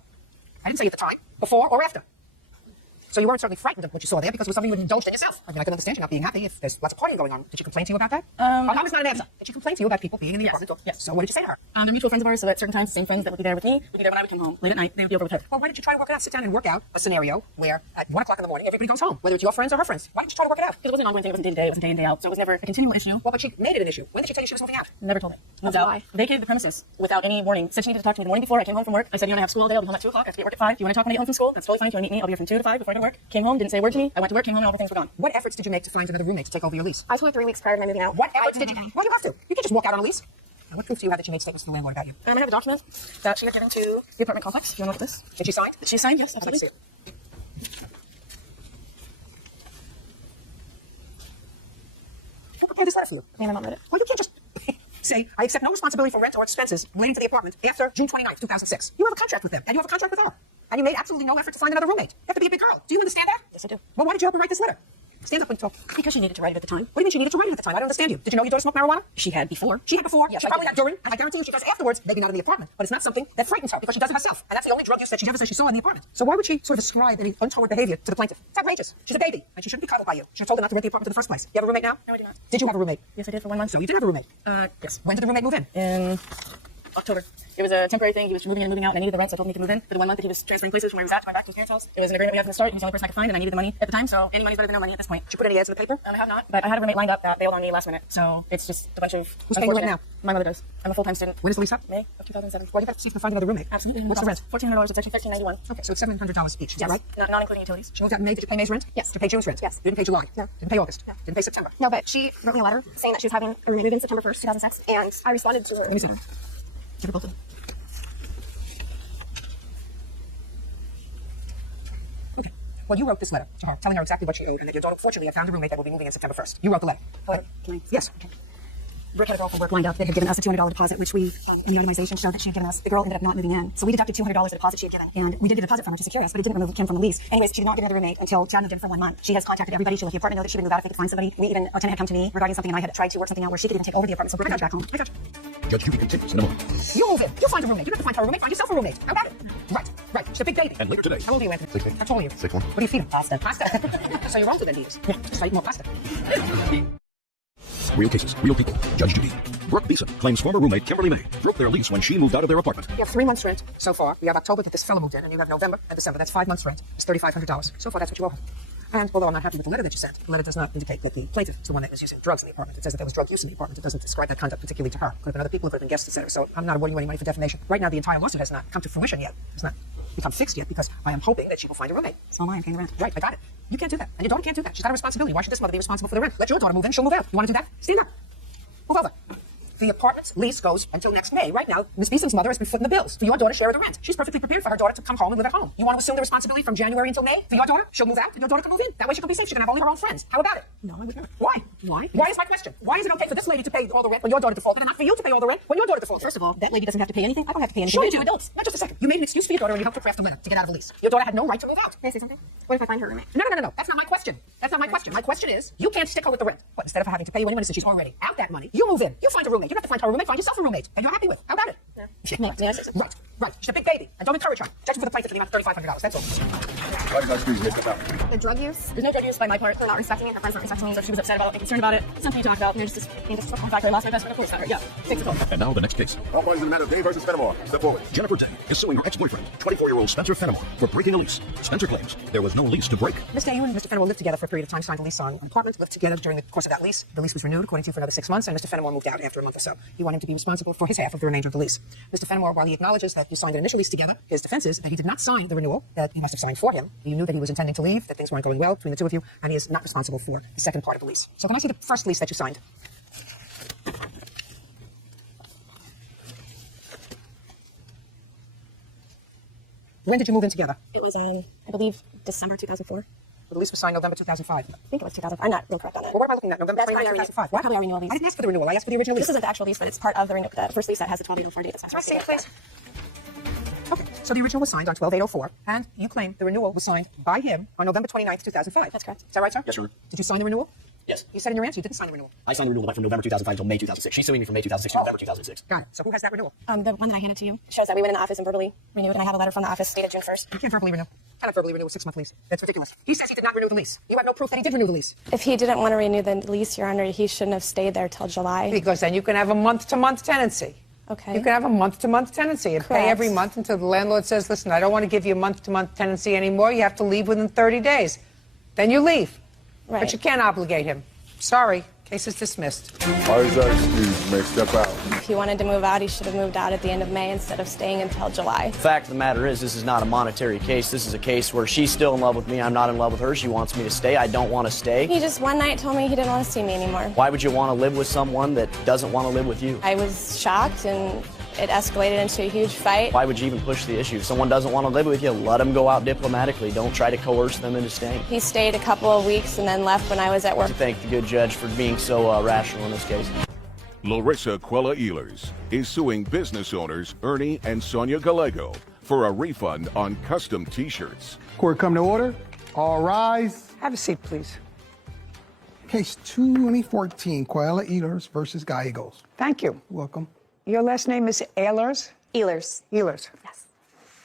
I didn't say at the time, before or after. So you weren't certainly frightened of what you saw there because it was something you had indulged in yourself. I mean, I can understand you not being happy if there's lots of partying going on. Did she complain to you about that? How is not an answer? Did she complain to you about people being in the apartment? Yes. So what did you say to her? They're mutual friends of ours, so at certain times, the same friends that would be there with me would be there when I would come home. Late at night, they would be over with her. Well, why didn't you try to work it out? Sit down and work out a scenario where at 1 o'clock in the morning everybody goes home, whether it's your friends or her friends. Why didn't you try to work it out? Because it wasn't an ongoing thing, it wasn't day to day, it wasn't day in, day out, so it was never a continual issue. Well, but she made it an issue. When did she tell you she was moving out? Never told me. Moved That's out. why. Vacated the premises without any warning. Said she needed to talk to me the morning before. I came home from work. I said, you know, I have school all day. I'll be home at 2 o'clock. I have to be at work at 5. Do you want to talk when I get home from school? That's totally fine. If you want to meet me, I'll be here from 2 to 5 before I go to work. Came home, didn't say a word to me. I went to work, came home, and all the things were gone. What efforts did you make to find another roommate to take over your lease? I told her 3 weeks prior to my moving out. What efforts did you make? Well, you have to. You can't just walk out on a lease. Now, what proof do you have that you made statements to the landlord about you? I have a document that she had given to the apartment complex. Do you want to look at this? Did she sign? She signed, yes, I'd like to absolutely. see it. Who prepared this letter for you? Me and my mom read it. Well, you can't just say, I accept no responsibility for rent or expenses relating to the apartment after June 29th, 2006. You have a contract with them, and you have a contract with her. And you made absolutely no effort to find another roommate. You have to be a big girl. Do you understand that? Yes, I do. Well, why did you help her write this letter? Stand up and talk. Because she needed to write it at the time. What do you mean she needed to write it at the time? I don't understand you. Did you know your daughter smoked marijuana? She had before. She had before. Yes, She I probably did. had during. And I guarantee you she does afterwards. Maybe not in the apartment. But it's not something that frightens her because she does it herself. And that's the only drug use that she ever says she saw in the apartment. So why would she sort of ascribe any untoward behavior to the plaintiff? It's outrageous. She's a baby. And she shouldn't be coddled by you. She told her not to rent the apartment in the first place. You have a roommate now? No, I do not. Did you have a roommate? Yes, I did for 1 month. So you did have a roommate. Yes. When did the roommate move in? In October. It was a temporary thing. He was moving in and moving out, and I needed the rent, so I told him he could move in. For the 1 month that he was transferring places from where he was at to my back to his parents' house. It was an agreement we had from the start. He was the only person I could find, and I needed the money at the time, so any money's better than no money at this point. Did you put any ads in the paper? I have not, but I had a roommate lined up that bailed on me last minute, so it's just a bunch of... Who's paying the rent now? My mother does. I'm a full-time student. When is the lease up? May of 2007. Well, you have to see if you can find another roommate. Absolutely. What's the rent? $1,400. It's actually $1,391. Okay, so it's $700 each. Is that Yes. right? Not including utilities. She moved out in May. Did you pay May's rent? Yes. Did you pay June's rent? Yes. You didn't pay July? No. Didn't pay August? No. Didn't pay September? No, but she wrote me a letter saying that she was having a roommate move in September 1st, 2006, and I responded to her. Let me see. Give her both of them. Okay. What Well, you wrote this letter to her, telling her exactly what she owed, and that your daughter, fortunately, had found a roommate that will be moving in September 1st. You wrote the letter. Yes. Okay. Rick had a girl from work lined up that had given us a $200 deposit, which we, in the itemization, showed that she had given us. The girl ended up not moving in. So we deducted $200 the deposit she had given. And we did a deposit from her to secure us, but it didn't remove Kim from the lease. Anyways, she did not get another roommate until Chad moved in for 1 month. She has contacted everybody. She let the apartment know that she would move out if they could find somebody. We even, a tenant had come to me regarding something, and I had tried to work something out where she could even take over the apartment. So we're back home. I got you. Judge Judy continues in a moment. You move in. You'll find a roommate. You don't have to find her a roommate. Find yourself a roommate. How about it? Right. She's a big baby. And later today. How old are you, Anthony? 16. How tall are you? 6'1". What do you feed him? Pasta. So you're older than he is. Yeah, just eat more pasta. Real cases, real people. Judge Judy. Brooke Beeson claims former roommate Kimberly May broke their lease when she moved out of their apartment. You have 3 months rent so far. You have October that this fellow moved in, and you have November and December. That's 5 months rent. It's $3,500. So far, that's what you owe her. And although I'm not happy with the letter that you sent, the letter does not indicate that the plaintiff is the one that was using drugs in the apartment. It says that there was drug use in the apartment. It doesn't describe that conduct particularly to her. Could have been other people, it could have been guests, etc. So I'm not awarding you any money for defamation. Right now, the entire lawsuit has not come to fruition yet. It's not become fixed yet because I am hoping that she will find a roommate. So am I. I'm paying the rent. Right, I got it. You can't do that. And your daughter can't do that. She's got a responsibility. Why should this mother be responsible for the rent? Let your daughter move in. She'll move out. You want to do that? Stand up. Move over. The apartment's lease goes until next May. Right now, Ms. Beeson's mother has been footing the bills for your daughter's share of the rent. She's perfectly prepared for her daughter to come home and live at home. You want to assume the responsibility from January until May for your daughter? She'll move out and your daughter can move in. That way she can be safe. She can have only her own friends. How about it? No, I would not. Why? Why? Why is my question? Why is it okay for this lady to pay all the rent when your daughter defaulted and not for you to pay all the rent when your daughter defaulted? First of all, that lady doesn't have to pay anything. I don't have to pay anything. Sure you Two do. adults. Not just a second. You made an excuse for your daughter and you helped her craft a letter to get out of a lease. Your daughter had no right to move out. Can I say something? What if I find her roommate? No. That's not my question. That's not my question. My question is, you can't stick her with the rent. But instead of having to pay you any money since she's already out that money, you move in. You find a roommate. You don't have to find her a roommate. Find yourself a roommate. And you're happy with. How about it? No. May I say something? Right. She's a big baby. And don't encourage her. Judge her for the plaintiff for the amount of $3,500. That's all. The drug use? There's no drug use by my part. They're not respecting me. Her friends aren't respecting me. So she was upset about it and concerned about it. It's something you talk about. And there's just the fact that I lost my best friend. Of course, not her. Yeah. Takes it all. And now the next case. All points in the matter of Day versus Fenimore. Step forward. Jennifer Day is suing her ex-boyfriend, 24-year-old Spencer Fenimore, for breaking a lease. Spencer claims there was no lease to break. Ms. Day, you and Mr. Fenimore lived together for a period of time, signed a lease on an apartment, lived together during the course of that lease. The lease was renewed, according to you, for another 6 months, and Mr. Fenimore moved out after a month or so. You want him to be responsible for his half of the remainder of the lease. Mr. Fenimore, while he acknowledges that you signed an initial lease together, his defense is that he did not sign the renewal, that he must have signed for him. You knew that he was intending to leave, that things weren't going well between the two of you, and he is not responsible for the second part of the lease. So can I see the first lease that you signed? When did you move in together? It was, I believe, December 2004. The lease was signed November 2005. I think it was 2005. I'm not real correct on that. Well, what am I looking at? November 2005. What? Probably our renewal lease. I didn't ask for the renewal. I asked for the original lease. This isn't the actual lease, but it's part of the first lease that has the 12/8/04 date. Can I see it, please? Okay, so the original was signed on 12/8/04, and you claim the renewal was signed by him on November 29th, 2005. That's correct. Is that right, sir? Yes, sir. Did you sign the renewal? Yes. You said in your answer you didn't sign the renewal. I signed the renewal from November 2005 until May 2006. She's suing me from May 2006 to November 2006. Got it. So who has that renewal? The one that I handed to you shows that we went in the office and verbally renewed, and I have a letter from the office dated June 1st. You can't verbally renew. Cannot verbally renew a 6-month lease. That's ridiculous. He says he did not renew the lease. You have no proof that he did renew the lease. If he didn't want to renew the lease, Your Honor, he shouldn't have stayed there till July. Because then you can have a month-to-month tenancy. Okay. You can have a month-to-month tenancy and pay every month until the landlord says, listen, I don't want to give you a month-to-month tenancy anymore. You have to leave within 30 days. Then you leave. Right. But you can't obligate him. Sorry. Case is dismissed. Why is that excuse? May step out. If he wanted to move out, he should have moved out at the end of May instead of staying until July. The fact of the matter is, this is not a monetary case. This is a case where she's still in love with me. I'm not in love with her. She wants me to stay. I don't want to stay. He just one night told me he didn't want to see me anymore. Why would you want to live with someone that doesn't want to live with you? I was shocked, and it escalated into a huge fight. Why would you even push the issue? If someone doesn't want to live with you, let them go out diplomatically. Don't try to coerce them into staying. He stayed a couple of weeks and then left when I was at work. To thank the good judge for being so rational in this case. Larissa Quella Ehlers is suing business owners Ernie and Sonia Gallego for a refund on custom T-shirts. Court come to order. All rise. Have a seat, please. Case 2014, Quella Ehlers versus Gallegos. Thank you. Welcome. Your last name is Ehlers? Ehlers. Ehlers. Yes.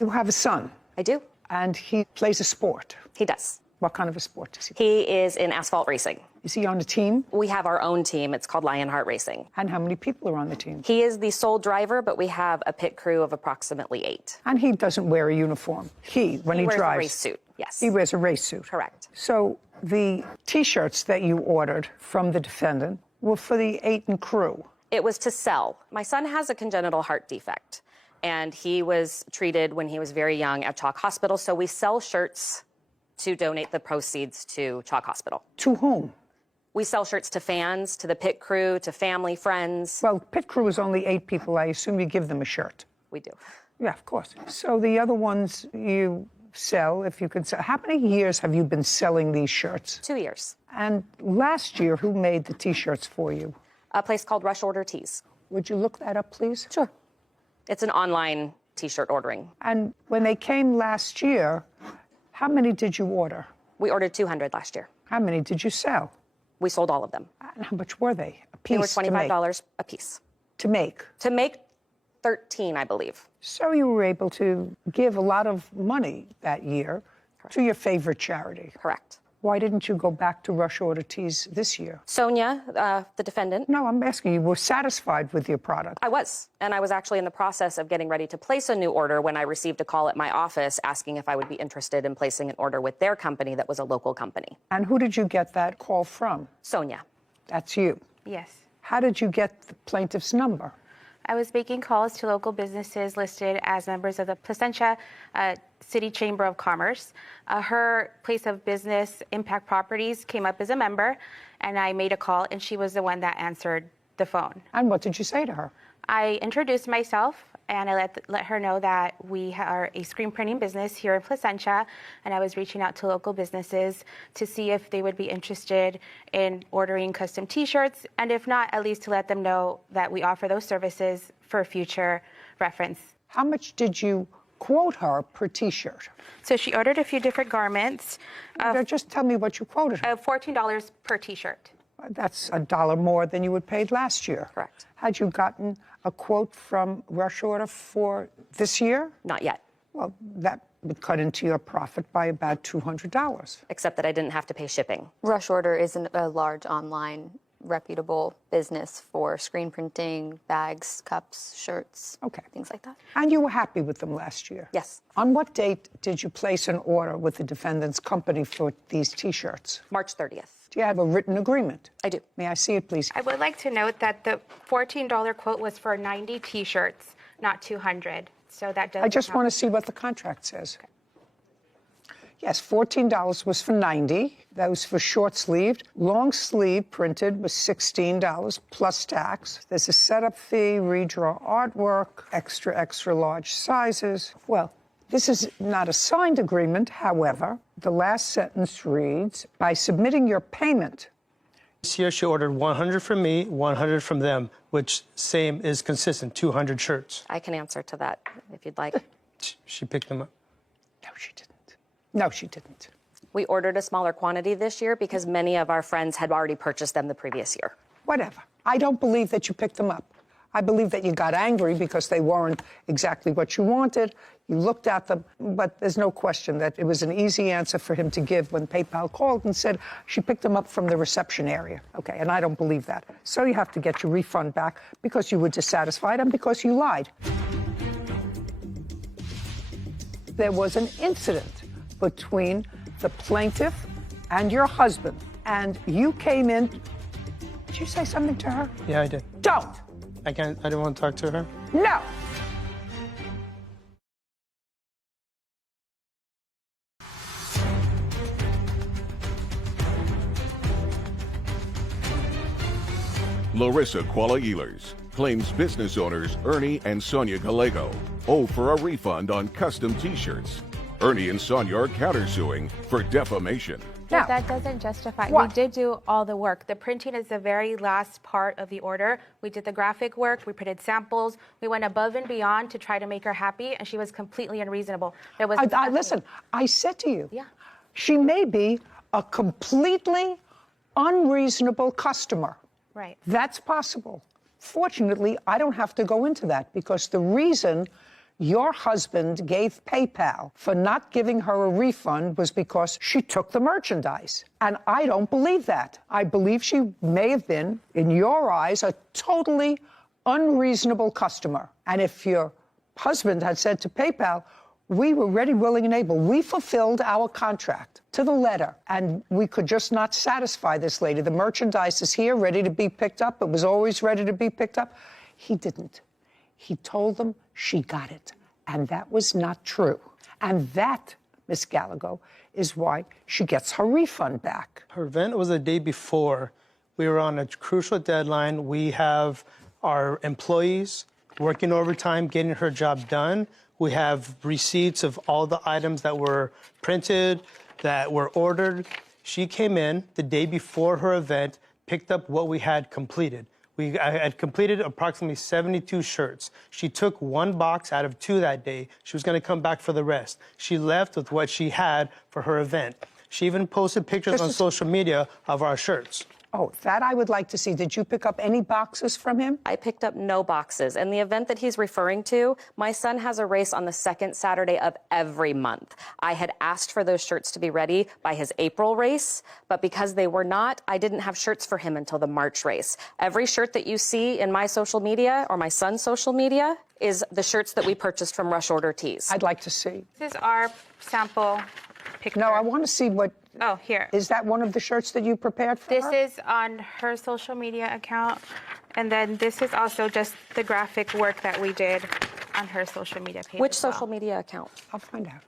You have a son. I do. And he plays a sport. He does. What kind of a sport does he play? He is in asphalt racing. Is he on a team? We have our own team. It's called Lionheart Racing. And how many people are on the team? He is the sole driver, but we have a pit crew of approximately 8. And he doesn't wear a uniform. When he wears drives. a race suit, yes. He wears a race suit. Correct. So the T-shirts that you ordered from the defendant were for the 8 and crew. It was to sell. My son has a congenital heart defect, and he was treated when he was very young at Chalk Hospital. So we sell shirts to donate the proceeds to Chalk Hospital. To whom? We sell shirts to fans, to the pit crew, to family, friends. Well, pit crew is only 8 people. I assume you give them a shirt. We do. Yeah, of course. So the other ones you sell, if you could sell, how many years have you been selling these shirts? 2 years. And last year, who made the T-shirts for you? A place called Rush Order Tees. Would you look that up, please? Sure. It's an online T-shirt ordering. And when they came last year, how many did you order? We ordered 200 last year. How many did you sell? We sold all of them. And how much were they? A piece? They were $25 a piece. To make? To make 13, I believe. So you were able to give a lot of money that year to your favorite charity. Correct. Why didn't you go back to Rush Order Tees this year? Sonia, the defendant. No, I'm asking you, were satisfied with your product? I was. And I was actually in the process of getting ready to place a new order when I received a call at my office asking if I would be interested in placing an order with their company that was a local company. And who did you get that call from? Sonia. That's you. Yes. How did you get the plaintiff's number? I was making calls to local businesses listed as members of the Placentia City Chamber of Commerce. Her place of business, Impact Properties, came up as a member, and I made a call, and she was the one that answered the phone. And what did you say to her? I introduced myself, and I let her know that we are a screen printing business here in Placentia, and I was reaching out to local businesses to see if they would be interested in ordering custom T-shirts, and if not, at least to let them know that we offer those services for future reference. How much did you quote her per T-shirt? So she ordered a few different garments. Just tell me what you quoted her. $14 per T-shirt. That's $1 more than you had paid last year. Correct. Had you gotten a quote from Rush Order for this year? Not yet. Well, that would cut into your profit by about $200. Except that I didn't have to pay shipping. Rush Order isn't a large online reputable business for screen printing, bags, cups, shirts, things like that. And you were happy with them last year? Yes. On what date did you place an order with the defendant's company for these T-shirts? March 30th. Do you have a written agreement? I do. May I see it, please? I would like to note that the $14 quote was for 90 T-shirts, not 200. So that does. I just want to see what the contract says. Okay. Yes, $14 was for 90. That was for short sleeved. Long sleeve printed was $16 plus tax. There's a setup fee, redraw artwork, extra large sizes. Well, this is not a signed agreement. However, the last sentence reads, by submitting your payment. This year she ordered 100 from me, 100 from them, which same is consistent, 200 shirts. I can answer to that if you'd like. She picked them up. No, she didn't. No, she didn't. We ordered a smaller quantity this year because many of our friends had already purchased them the previous year. Whatever. I don't believe that you picked them up. I believe that you got angry because they weren't exactly what you wanted. You looked at them, but there's no question that it was an easy answer for him to give when PayPal called and said she picked them up from the reception area. Okay, and I don't believe that. So you have to get your refund back because you were dissatisfied and because you lied. There was an incident between the plaintiff and your husband, and you came in. Did you say something to her? Yeah, I did. Don't. I didn't want to talk to her. No. Larissa Kuala-Ehlers claims business owners Ernie and Sonia Gallego owe for a refund on custom T-shirts. Ernie and Sonia are countersuing for defamation. But that doesn't justify. What? We did do all the work. The printing is the very last part of the order. We did the graphic work. We printed samples. We went above and beyond to try to make her happy, and she was completely unreasonable. There was listen, I said to you, yeah, she may be a completely unreasonable customer. Right. That's possible. Fortunately, I don't have to go into that because the reason your husband gave PayPal for not giving her a refund was because she took the merchandise. And I don't believe that. I believe she may have been, in your eyes, a totally unreasonable customer. And if your husband had said to PayPal, we were ready, willing, and able, we fulfilled our contract to the letter, and we could just not satisfy this lady. The merchandise is here, ready to be picked up. It was always ready to be picked up. He didn't. He told them she got it, and that was not true. And that, Miss Gallego, is why she gets her refund back. Her event was the day before. We were on a crucial deadline. We have our employees working overtime, getting her job done. We have receipts of all the items that were printed, that were ordered. She came in the day before her event, picked up what we had completed. I had completed approximately 72 shirts. She took one box out of 2 that day. She was going to come back for the rest. She left with what she had for her event. She even posted pictures on social media of our shirts. Oh, that I would like to see. Did you pick up any boxes from him? I picked up no boxes. And the event that he's referring to, my son has a race on the second Saturday of every month. I had asked for those shirts to be ready by his April race, but because they were not, I didn't have shirts for him until the March race. Every shirt that you see in my social media or my son's social media is the shirts that we purchased from Rush Order Tees. I'd like to see. This is our sample picture. No, I want to see what... Oh, here. Is that one of the shirts that you prepared for her? This is on her social media account. And then this is also just the graphic work that we did on her social media page. Which social media account? I'll find out.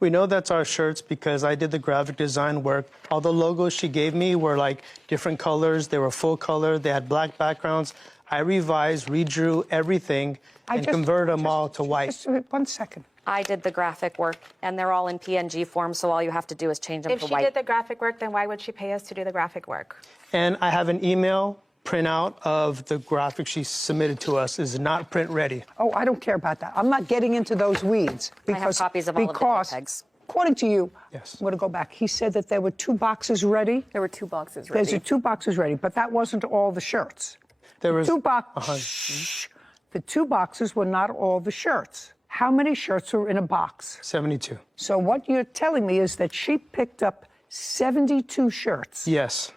We know that's our shirts because I did the graphic design work. All the logos she gave me were like different colors. They were full color. They had black backgrounds. I revised, redrew everything, and converted them all to white. Just 1 second. I did the graphic work, and they're all in PNG form, so all you have to do is change them If to she white. did the graphic work, then why would she pay us to do the graphic work? And I have an email printout of the graphic she submitted to us. Is not print ready. Oh, I don't care about that. I'm not getting into those weeds. I have copies of all of the JPEGs. According to you, yes. I'm going to go back. He said that there were 2 boxes ready. There were 2 boxes ready. There's 2 boxes ready, but that wasn't all the shirts. There was 2 boxes. The 2 boxes were not all the shirts. How many shirts were in a box? 72. So what you're telling me is that she picked up 72 shirts. Yes.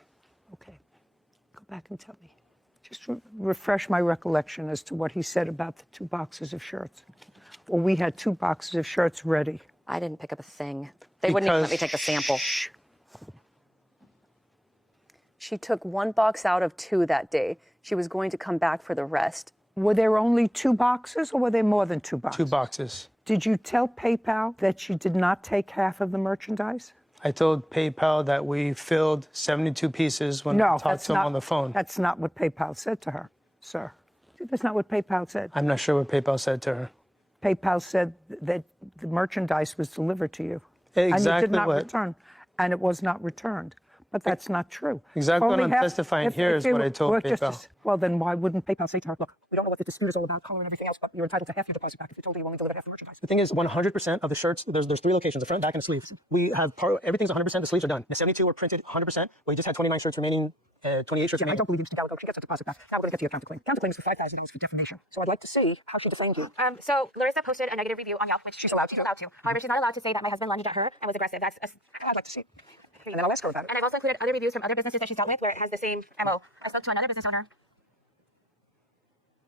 Okay. Go back and tell me. Just refresh my recollection as to what he said about the 2 boxes of shirts. Well, we had 2 boxes of shirts ready. I didn't pick up a thing. They wouldn't even let me take a sample. She took 1 box out of 2 that day. She was going to come back for the rest. Were there only 2 boxes, or were there more than 2 boxes? 2 boxes. Did you tell PayPal that she did not take half of the merchandise? I told PayPal that we filled 72 pieces when I talked to them on the phone. That's not what PayPal said to her, sir. That's not what PayPal said. I'm not sure what PayPal said to her. PayPal said that the merchandise was delivered to you. Exactly and you did not what? return. And it was not returned. But that's not true. Exactly what I'm testifying here is what I told PayPal. Well, then why wouldn't PayPal say to her, look, we don't know what the dispute is all about, color and everything else, but you're entitled to half your deposit back if you told her you only delivered half the merchandise. The thing is, 100% of the shirts, there's 3 locations, the front, back, and the sleeve. We have everything's 100%, the sleeves are done. The 72 were printed 100%. We just had 29 shirts remaining, 28 shirts remaining. I don't believe you, Mr. Gallagher. She gets a deposit back. Now we're going to get to your counterclaim. Counterclaim is for $5,000. That was for defamation. So I'd like to see how she defamed you. So Larissa posted a negative review on Yelp, which She's allowed to. However, she's not allowed to say that my husband lunged at her and was aggressive. I'd like to see it. And then I'll ask her about it. And I've also included other reviews from other businesses that she's dealt with where it has the same MO. I spoke to another business owner.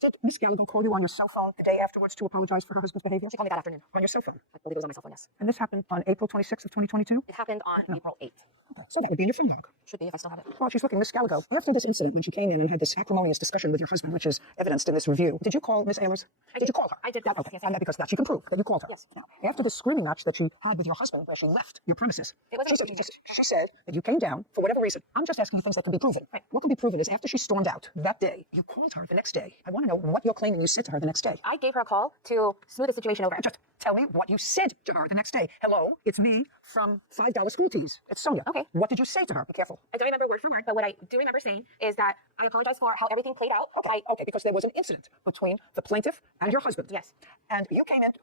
Did Miss Gallagher call you on your cell phone the day afterwards to apologize for her husband's behavior? She called me that afternoon. On your cell phone? I believe it was on my cell phone, yes. And this happened on April 26th of 2022? It happened on April 8th. Okay. So that would be in your phone log. Should be if I still have it. Well, she's looking. Miss Gallagher, after this incident, when she came in and had this acrimonious discussion with your husband, which is evidenced in this review, did you call Miss Ehlers? Did you call her? I did. Okay. Yes, and that because that she can prove that you called her. Yes. Now, after the screaming match that she had with your husband, where she left your premises, she said that you came down for whatever reason. I'm just asking you things that can be proven. Right. What can be proven is after she stormed out that day, you called her the next day. I want to know what you're claiming you said to her the next day. I gave her a call to smooth the situation over. Just tell me what you said to her the next day. Hello, it's me from $5 School Tees. It's Sonia. Okay. What did you say to her? Be careful. I don't remember word for word, but what I do remember saying is that I apologize for how everything played out. Okay, because there was an incident between the plaintiff and your husband. Yes. And you came in.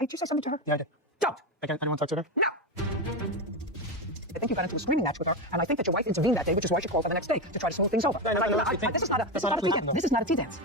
Did you say something to her? Yeah, I did. Don't. Anyone talk to her? No. I think you got into a screaming match with her, and I think that your wife intervened that day, which is why she called her the next day to try to smooth things over. This is not a tea dance.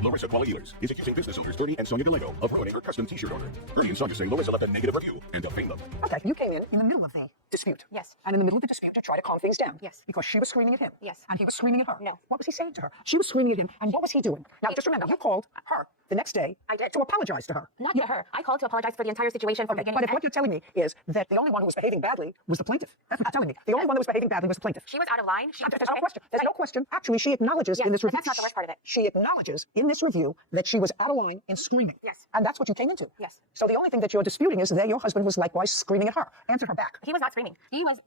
Larissa Qualiers is accusing business owners Ernie and Sonia Gallego of ruining her custom t-shirt order. Ernie and Sonia say Larissa left a negative review and defamed them. Okay, you came in the middle of the dispute. Yes. And in the middle of the dispute to try to calm things down. Yes. Because she was screaming at him. Yes. And he was screaming at her. No. What was he saying to her? She was screaming at him, and what was he doing? Now, just remember, you called her the next day to apologize to her. Not to her. I called to apologize for the entire situation from beginning But to if end. what you're telling me is that the only one who was behaving badly was the plaintiff. That's what you're telling me. The only one that was behaving badly was the plaintiff. She was out of line. There's no question. There's no question. Actually, she acknowledges in this review. But that's not the worst part of it. She acknowledges in this review that she was out of line in screaming. Yes. And that's what you came into. Yes. So the only thing that you're disputing is that your husband was likewise screaming at her. Answer her back. He was not screaming. He was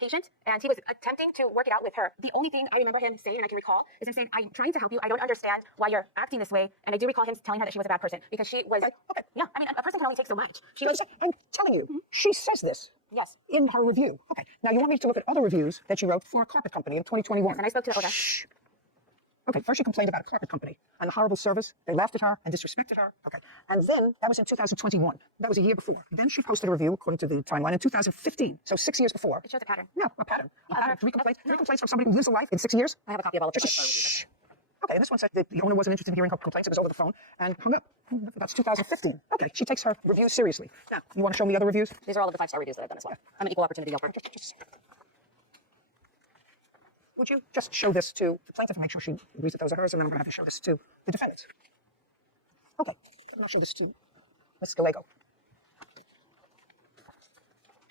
patient, and he was attempting to work it out with her. The only thing I remember him saying, and I can recall, is him saying, I'm trying to help you. I don't understand why you're acting this way. And I do recall him telling her that she was a bad person because she was, yeah, I mean, a person can only take so much. I'm telling you, she says this. Yes. In her review. Okay. Now you want me to look at other reviews that she wrote for a carpet company in 2021. Yes, and I spoke to the owner. Shh. Okay, first she complained about a carpet company and the horrible service. They laughed at her and disrespected her. Okay. And then, that was in 2021. That was a year before. Then she posted a review, according to the timeline, in 2015. So 6 years before. It shows a pattern. No, a pattern. A pattern. Three complaints from somebody who lives a life in 6 years? I have a copy of all of them. Shh. Okay, and this one said that the owner wasn't interested in hearing her complaints. It was over the phone and hung up. That's 2015. Okay, she takes her reviews seriously. Now, you want to show me other reviews? These are all of the 5-star reviews that I've done as well. I'm an equal opportunity helper. Would you just show this to the plaintiff and make sure she agrees that those are hers, and then I'm going to have to show this to the defendants. Okay, I'm going to show this to Ms. Gallego.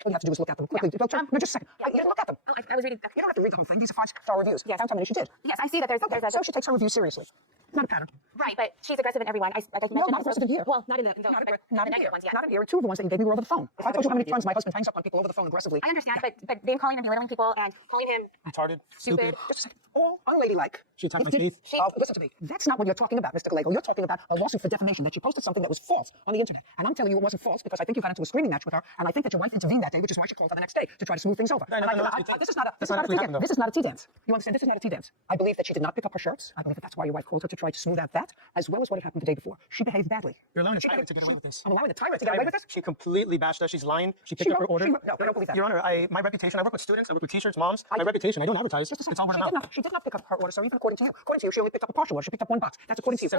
All you have to do is look at them quickly. No, just a second. You look at them. I was reading. You don't have to read the whole thing. These are 5-star reviews. Yes. Don't tell me that she did. Yes, I see that there's a... So she takes her review seriously. Not a pattern. Right, but she's aggressive in everyone. Like I mentioned, No, not aggressive in here. Well, not in the Not in negative here. ones, yeah. Not in here. And two of the ones that you gave me were over the phone. If I told you how many times my husband hangs up on people over the phone aggressively. I understand, but them calling and belittling people and calling him retarded, stupid. Just a second. All unladylike. She attacked my teeth. Listen to me. That's not what you're talking about, Mr. Gallego. You're talking about a lawsuit for defamation, that she posted something that was false on the internet. And I'm telling you it wasn't false because I think you got into a screaming match with her, and I think that your wife intervened that day, which is why she called her the next day to try to smooth things over. This is not a tea dance. You understand? This is not a tea dance. I believe that she did not pick up her shirts. I believe that that's why your wife called her to try to smooth out that, as well as what had happened the day before. She behaved badly. You're allowing a tyrant to get away with this. I'm allowing the tyrant to get away with this? She completely bashed us. She's lying. She picked up her order. No, I don't believe that. Your Honor, my reputation, I work with students, I work with teachers, moms. My reputation, I don't advertise. It's all word of mouth. She did not pick up her order, sir, even according to you. According to you, she only picked up a partial order. She picked up one box. That's according to you.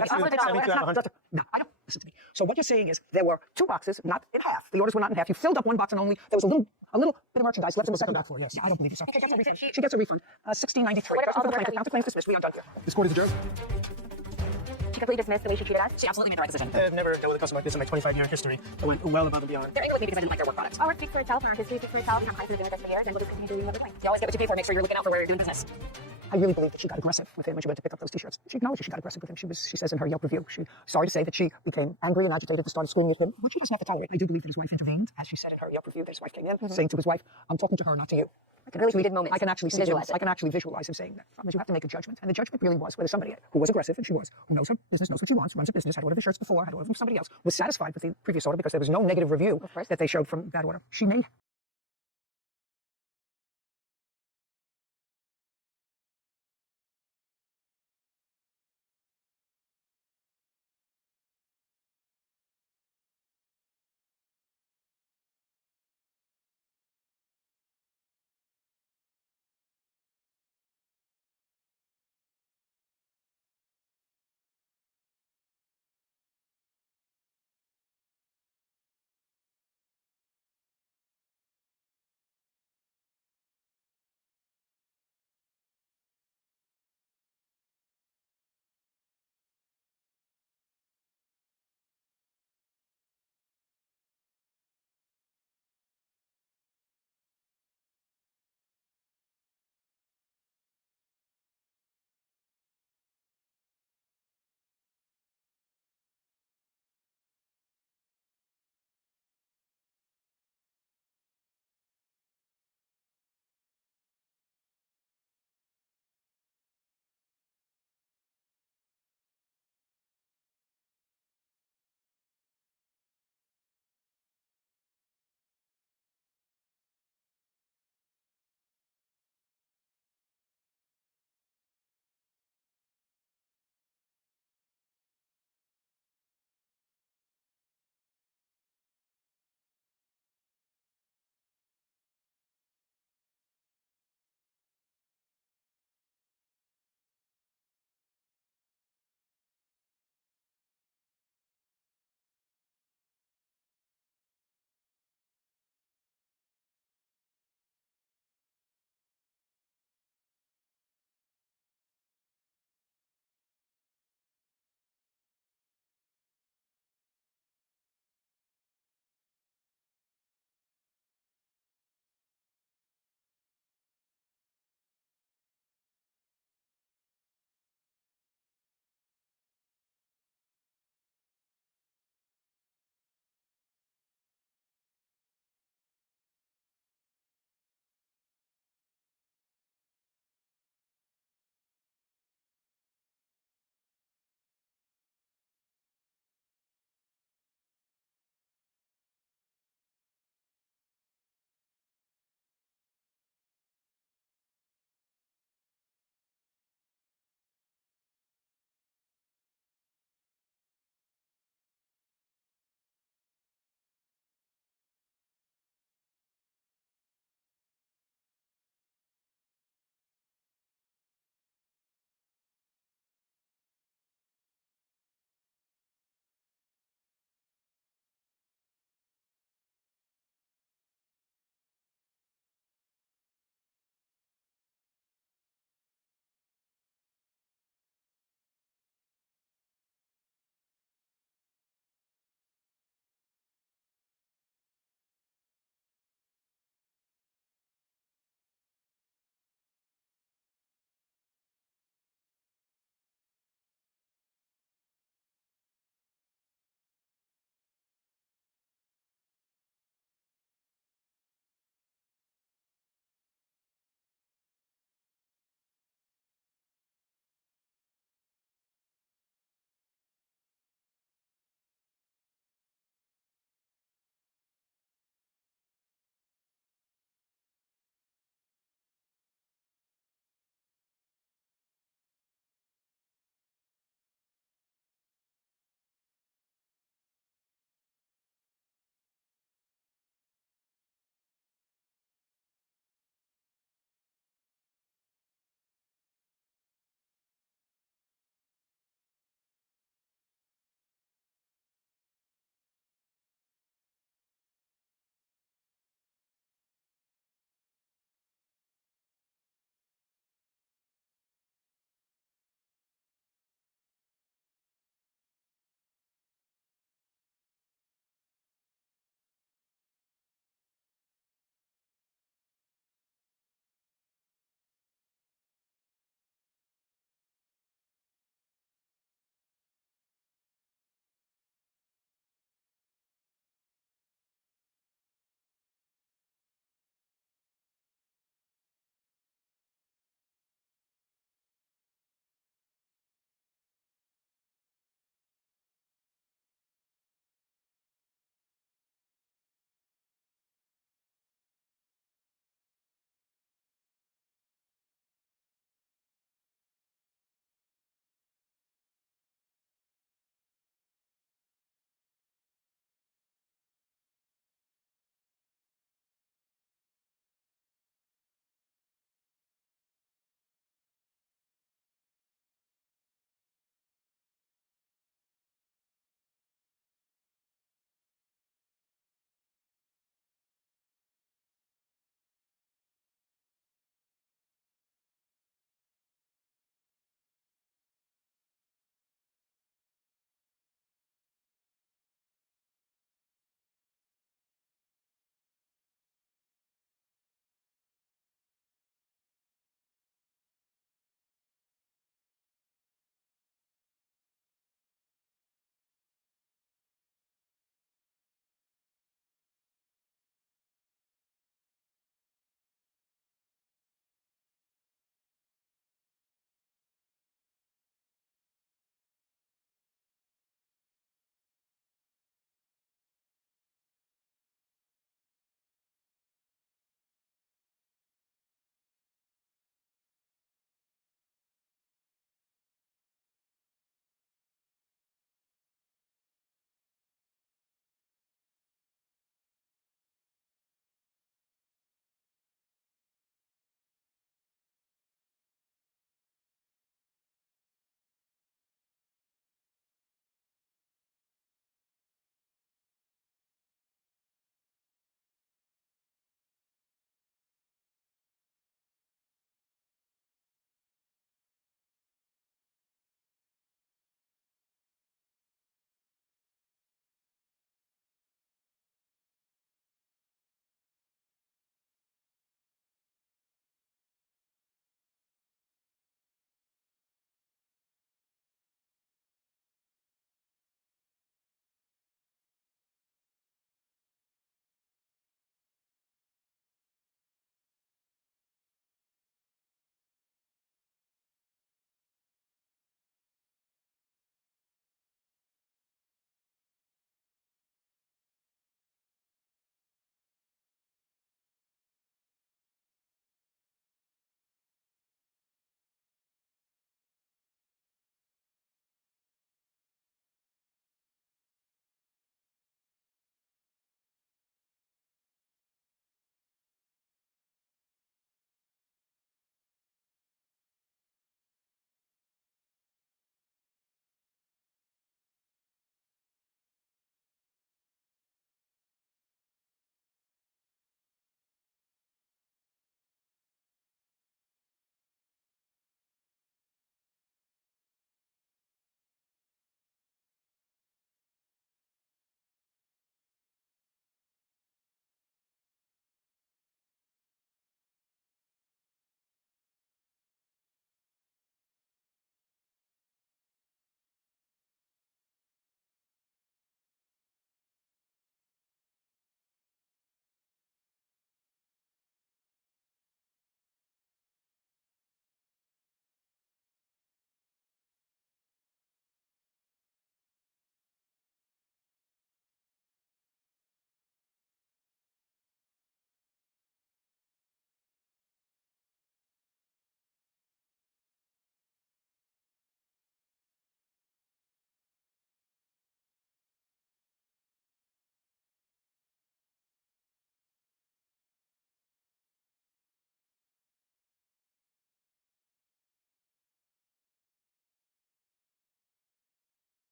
No, I don't. Listen to me. So what you're saying is there were 2 boxes, not in half. The orders were not in half. You filled up 1 box and only there was a little bit of merchandise left in the second box. Yes, I don't believe it, sir. She gets a refund. $16.93. After claims dismissed, we are done here. This court is adjourned. She completely dismissed the way she treated us. She absolutely made the right decision. I've never dealt with a customer like this in my 25-year history. I went well above and beyond. They're angry with me because I didn't like their work products. Our work speaks for itself, and our history speaks for itself. We have clients who have been with us for years, and we'll just continue doing what we're doing. You always get what you pay for. Make sure you're looking out for where you're doing business. I really believe that she got aggressive with him when she went to pick up those T-shirts. She acknowledges she got aggressive with him. She says in her Yelp review, sorry to say that she became angry and agitated and started screaming at him, which she doesn't have to tolerate. I do believe that his wife intervened, as she said in her Yelp review, that his wife came in, saying to his wife, I'm talking to her, not to you. Really heated moments. I can actually see him. I can actually visualize him saying that. You have to make a judgment, and the judgment really was whether somebody who was aggressive, and she was, who knows her business, knows what she wants, runs a business, had ordered the shirts before, had ordered from somebody else, was satisfied with the previous order because there was no negative review that they showed from that order. She may